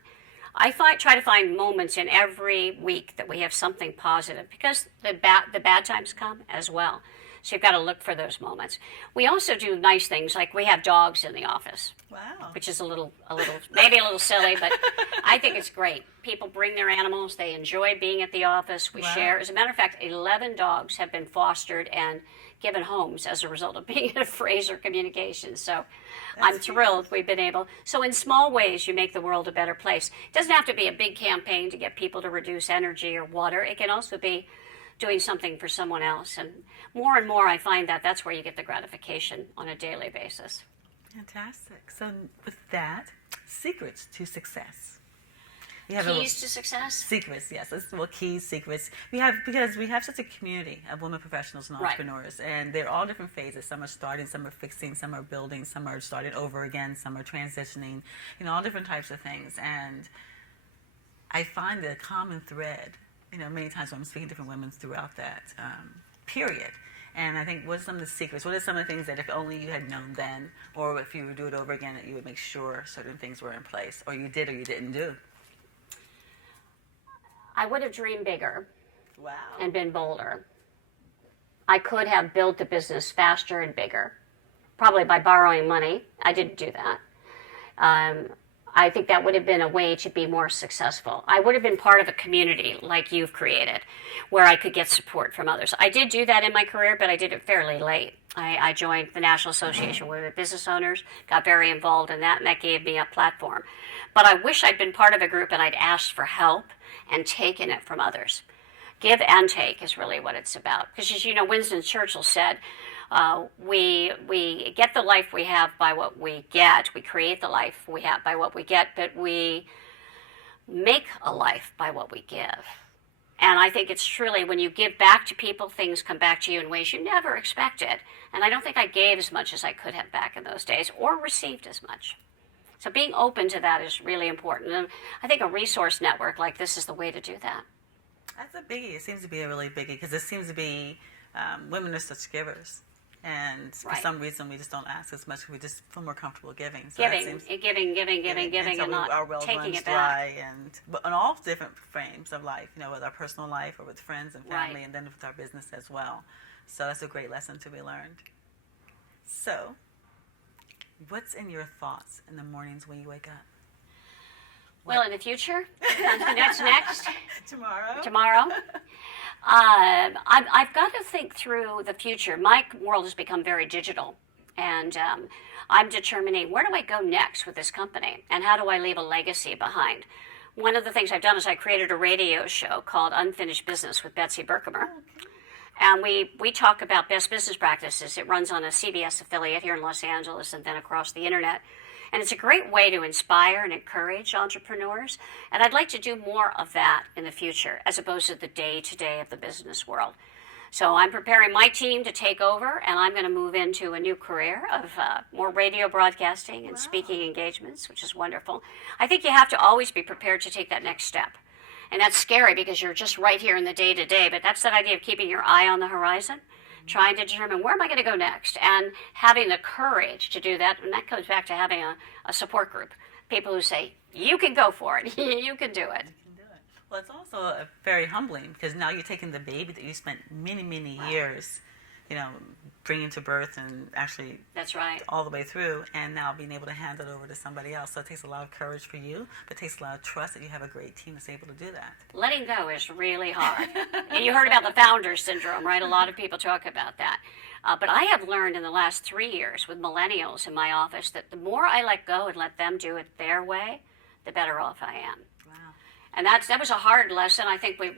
I try to find moments in every week that we have something positive, because the bad times come as well. So you've got to look for those moments. We also do nice things, like we have dogs in the office. Wow. Which is maybe a little silly, but I think it's great. People bring their animals. They enjoy being at the office. We share. As a matter of fact, 11 dogs have been fostered and given homes as a result of being at Frasier Communications. So I'm thrilled we've been able. So in small ways, you make the world a better place. It doesn't have to be a big campaign to get people to reduce energy or water. It can also be doing something for someone else. And more I find that that's where you get the gratification on a daily basis. Fantastic. So with that, secrets to success. Keys to success? Secrets, yes. Keys, secrets. Because we have such a community of women professionals and entrepreneurs, and they're all different phases. Some are starting, some are fixing, some are building, some are starting over again, some are transitioning, all different types of things. And I find the common thread, many times when I'm speaking to different women throughout that period. And I think, what are some of the secrets? What are some of the things that if only you had known then, or if you would do it over again, that you would make sure certain things were in place, or you did or you didn't do? I would have dreamed bigger. Wow. And been bolder. I could have built the business faster and bigger, probably by borrowing money. I didn't do that. I think that would have been a way to be more successful. I would have been part of a community like you've created, where I could get support from others. I did do that in my career, but I did it fairly late. I joined the National Association of Women Business Owners, got very involved in that, and that gave me a platform. But I wish I'd been part of a group and I'd asked for help and taken it from others. Give and take is really what it's about. Because as you know, Winston Churchill said, we get the life we have by what we get. We create the life we have by what we get, but we make a life by what we give. And I think it's truly, when you give back to people, things come back to you in ways you never expected. And I don't think I gave as much as I could have back in those days, or received as much. So being open to that is really important. And I think a resource network like this is the way to do that. That's a biggie. It seems to be a really biggie because it seems to be women are such givers. And for Right. some reason, we just don't ask as much. We just feel more comfortable giving. So Giving, that seems, giving, and not our well taking runs it back. dry, and but on all different frames of life, with our personal life or with friends and family, Right. and then with our business as well. So that's a great lesson to be learned. So, what's in your thoughts in the mornings when you wake up? Well, in the future, next. Tomorrow. I've got to think through the future. My world has become very digital, and I'm determining where do I go next with this company, and how do I leave a legacy behind. One of the things I've done is I created a radio show called Unfinished Business with Betsy Berkemer. And we talk about best business practices. It runs on a CBS affiliate here in Los Angeles and then across the internet. And it's a great way to inspire and encourage entrepreneurs. And I'd like to do more of that in the future as opposed to the day-to-day of the business world. So I'm preparing my team to take over, and I'm going to move into a new career of more radio broadcasting and speaking engagements, which is wonderful. I think you have to always be prepared to take that next step. And that's scary because you're just right here in the day-to-day, but that's that idea of keeping your eye on the horizon, trying to determine where am I going to go next, and having the courage to do that. And that comes back to having a support group, people who say, you can go for it, you can do it. Well, it's also very humbling because now you're taking the baby that you spent many, many years, bringing to birth and actually That's right. all the way through, and now being able to hand it over to somebody else. So it takes a lot of courage for you, but it takes a lot of trust that you have a great team that's able to do that. Letting go is really hard. And you heard about the founder syndrome, right? A lot of people talk about that. But I have learned in the last 3 years with millennials in my office that the more I let go and let them do it their way, the better off I am. And that was a hard lesson. I think we've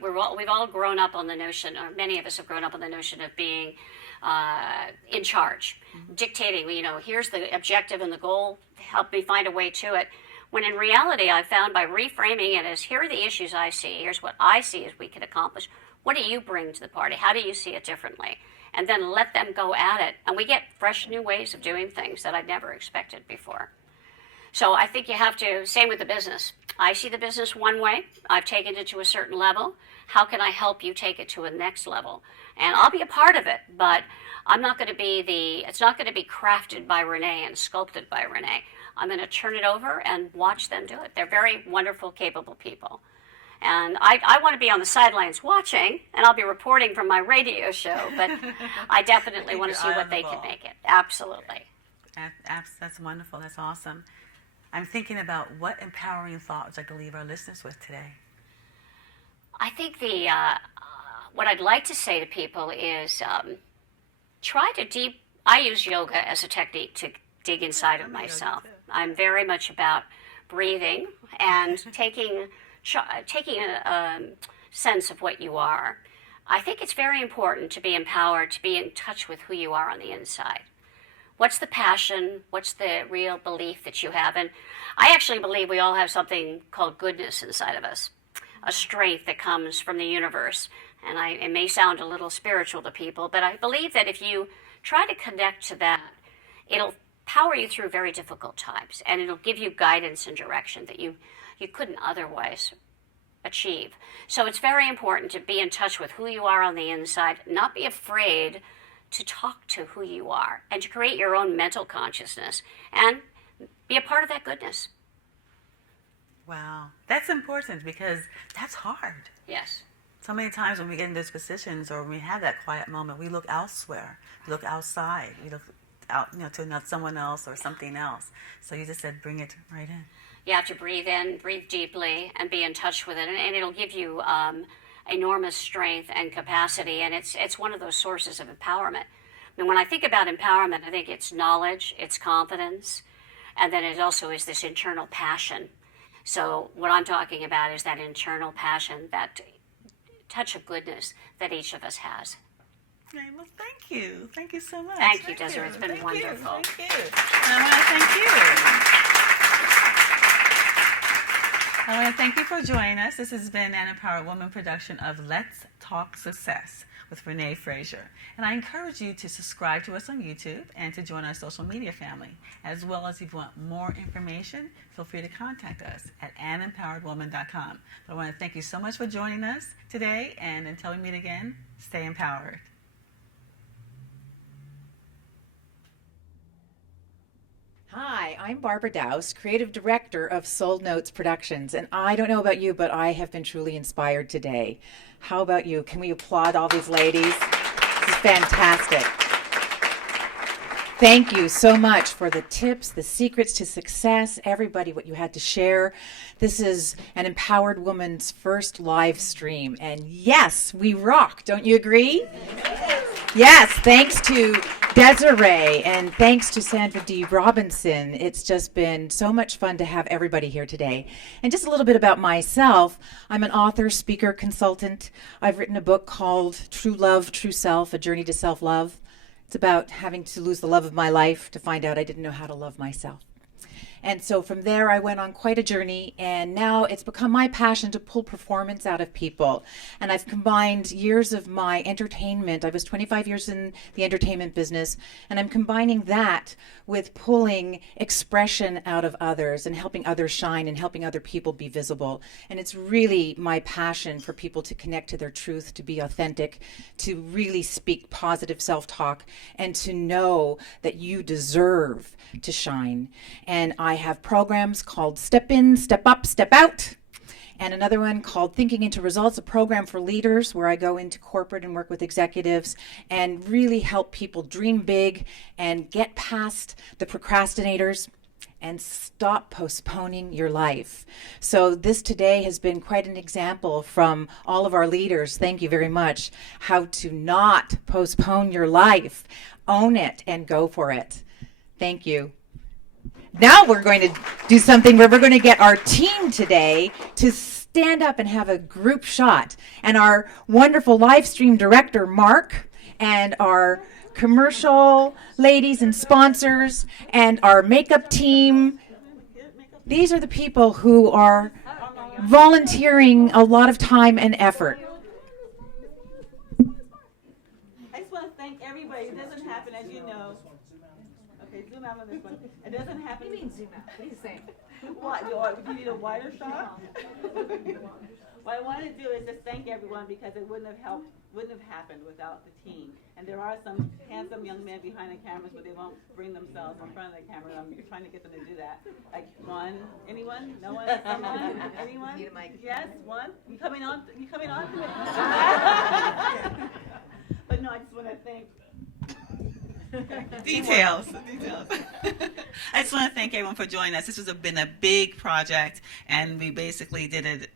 all grown up on the notion, or many of us have grown up on the notion of being in charge, dictating, here's the objective and the goal, help me find a way to it. When in reality, I found by reframing it as, here are the issues I see, here's what I see as we can accomplish. What do you bring to the party? How do you see it differently? And then let them go at it. And we get fresh new ways of doing things that I'd never expected before. So I think you have to, same with the business. I see the business one way. I've taken it to a certain level. How can I help you take it to a next level? And I'll be a part of it, but I'm not going to be it's not going to be crafted by Renee and sculpted by Renee. I'm going to turn it over and watch them do it. They're very wonderful, capable people. And I want to be on the sidelines watching, and I'll be reporting from my radio show, but I definitely want to see what they can make it. Absolutely. That's wonderful. That's awesome. I'm thinking about what empowering thoughts I could leave our listeners with today. I think what I'd like to say to people is I use yoga as a technique to dig inside of myself. I'm very much about breathing and taking a sense of what you are. I think it's very important to be empowered, to be in touch with who you are on the inside. What's the passion? What's the real belief that you have? And I actually believe we all have something called goodness inside of us, a strength that comes from the universe. And it may sound a little spiritual to people, but I believe that if you try to connect to that, it'll power you through very difficult times, and it'll give you guidance and direction that you couldn't otherwise achieve. So it's very important to be in touch with who you are on the inside, not be afraid to talk to who you are, and to create your own mental consciousness and be a part of that goodness. Wow, that's important because that's hard. Yes. So many times when we get in those positions or when we have that quiet moment, we look elsewhere. We look outside. We look out, to someone else or something else. So you just said, bring it right in. You have to breathe in, breathe deeply, and be in touch with it, and it'll give you enormous strength and capacity, and it's one of those sources of empowerment. And when I think about empowerment, I think it's knowledge, it's confidence, and then it also is this internal passion. So what I'm talking about is that internal passion, that touch of goodness that each of us has. Okay, well, thank you. Thank you so much. Thank you, Desiree. It's been wonderful. Thank you. And I want to thank you. I want to thank you for joining us. This has been an Empowered Woman production of Let's Talk Success with Renee Frasier. And I encourage you to subscribe to us on YouTube and to join our social media family. As well as if you want more information, feel free to contact us at anempoweredwoman.com. But I want to thank you so much for joining us today, and until we meet again, stay empowered. Hi, I'm Barbara Dowse, Creative Director of Soul Notes Productions, and I don't know about you, but I have been truly inspired today. How about you? Can we applaud all these ladies? This is fantastic. Thank you so much for the tips, the secrets to success, everybody, what you had to share. This is an Empowered Woman's first live stream, and yes, we rock. Don't you agree? Yes, thanks to Desiree and thanks to Sandra D. Robinson. It's just been so much fun to have everybody here today. And just a little bit about myself. I'm an author, speaker, consultant. I've written a book called True Love, True Self, A Journey to Self-Love. It's about having to lose the love of my life to find out I didn't know how to love myself. And so from there, I went on quite a journey, and now it's become my passion to pull performance out of people. And I've combined years of my entertainment. I was 25 years in the entertainment business, and I'm combining that with pulling expression out of others and helping others shine and helping other people be visible. And it's really my passion for people to connect to their truth, to be authentic, to really speak positive self-talk, and to know that you deserve to shine. And I have programs called Step In, Step Up, Step Out, and another one called Thinking into Results, a program for leaders where I go into corporate and work with executives and really help people dream big and get past the procrastinators and stop postponing your life. So this today has been quite an example from all of our leaders. Thank you very much. How to not postpone your life. Own it and go for it. Thank you. Now we're going to do something where we're going to get our team today to stand up and have a group shot. And our wonderful live stream director, Mark, and our commercial ladies and sponsors, and our makeup team. These are the people who are volunteering a lot of time and effort. I just want to thank everybody. It doesn't happen, as you know. Okay, zoom out on this one. It doesn't happen. What do you mean zoom out? What are you saying? What? Do you need a wider shot? What I want to do is just thank everyone, because it wouldn't have happened without the team. And there are some handsome young men behind the cameras, but they won't bring themselves in front of the camera. I'm trying to get them to do that. Like one, anyone? No one? Someone? Anyone? Need a mic. Yes, one. You coming on? You coming on? But no, I just want to thank. Details. I just want to thank everyone for joining us. This has been a big project, and we basically did it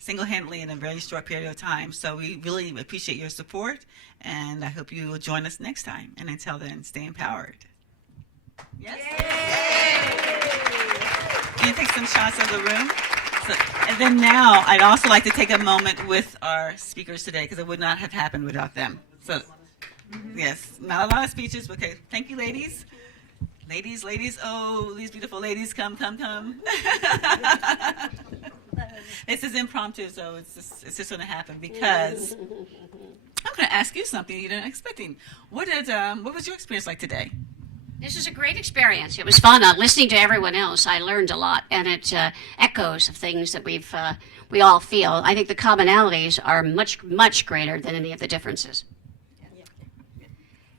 single-handedly in a very short period of time. So we really appreciate your support, and I hope you will join us next time. And until then, stay empowered. Yes? Can you take some shots of the room? So, and then now, I'd also like to take a moment with our speakers today, because it would not have happened without them. So. Yes, not a lot of speeches, but okay. Thank you, ladies. Ladies, oh, these beautiful ladies, come. This is impromptu, so it's just going to happen, because I'm going to ask you something you didn't expecting. What was your experience like today? This is a great experience. It was fun. Listening to everyone else, I learned a lot, and it echoes of things that we all feel. I think the commonalities are much greater than any of the differences.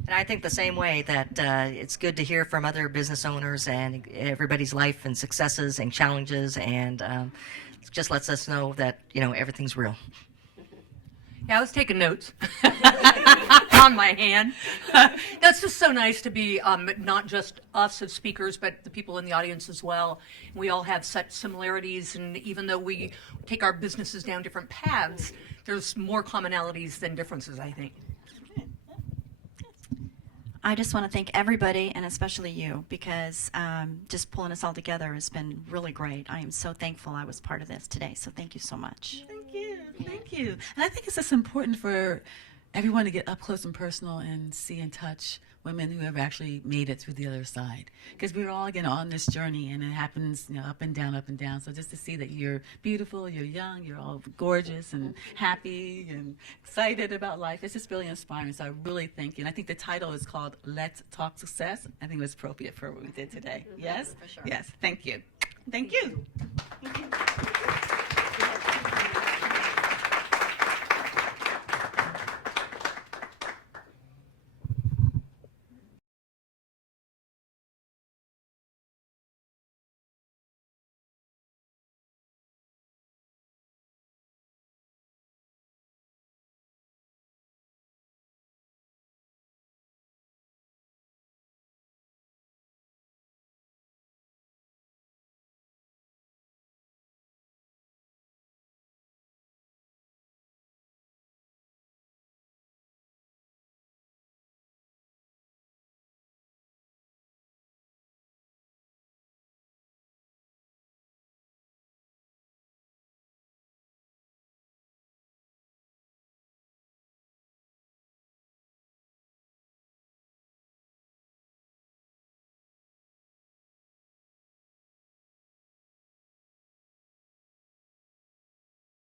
And I think the same way that it's good to hear from other business owners and everybody's life and successes and challenges, and it just lets us know that, everything's real. Yeah, I was taking notes on my hand. That's just so nice to be not just us as speakers, but the people in the audience as well. We all have such similarities, and even though we take our businesses down different paths, there's more commonalities than differences, I think. I just want to thank everybody, and especially you, because just pulling us all together has been really great. I am so thankful I was part of this today, so thank you so much. Thank you. And I think it's just important for everyone to get up close and personal and see and touch women who have actually made it through the other side. Because we're all, again, on this journey, and it happens, up and down, up and down. So just to see that you're beautiful, you're young, you're all gorgeous and happy and excited about life, it's just really inspiring. So I really thank you. And I think the title is called Let's Talk Success. I think it was appropriate for what we did today. Yes? For sure. Yes. Thank you. Thank you.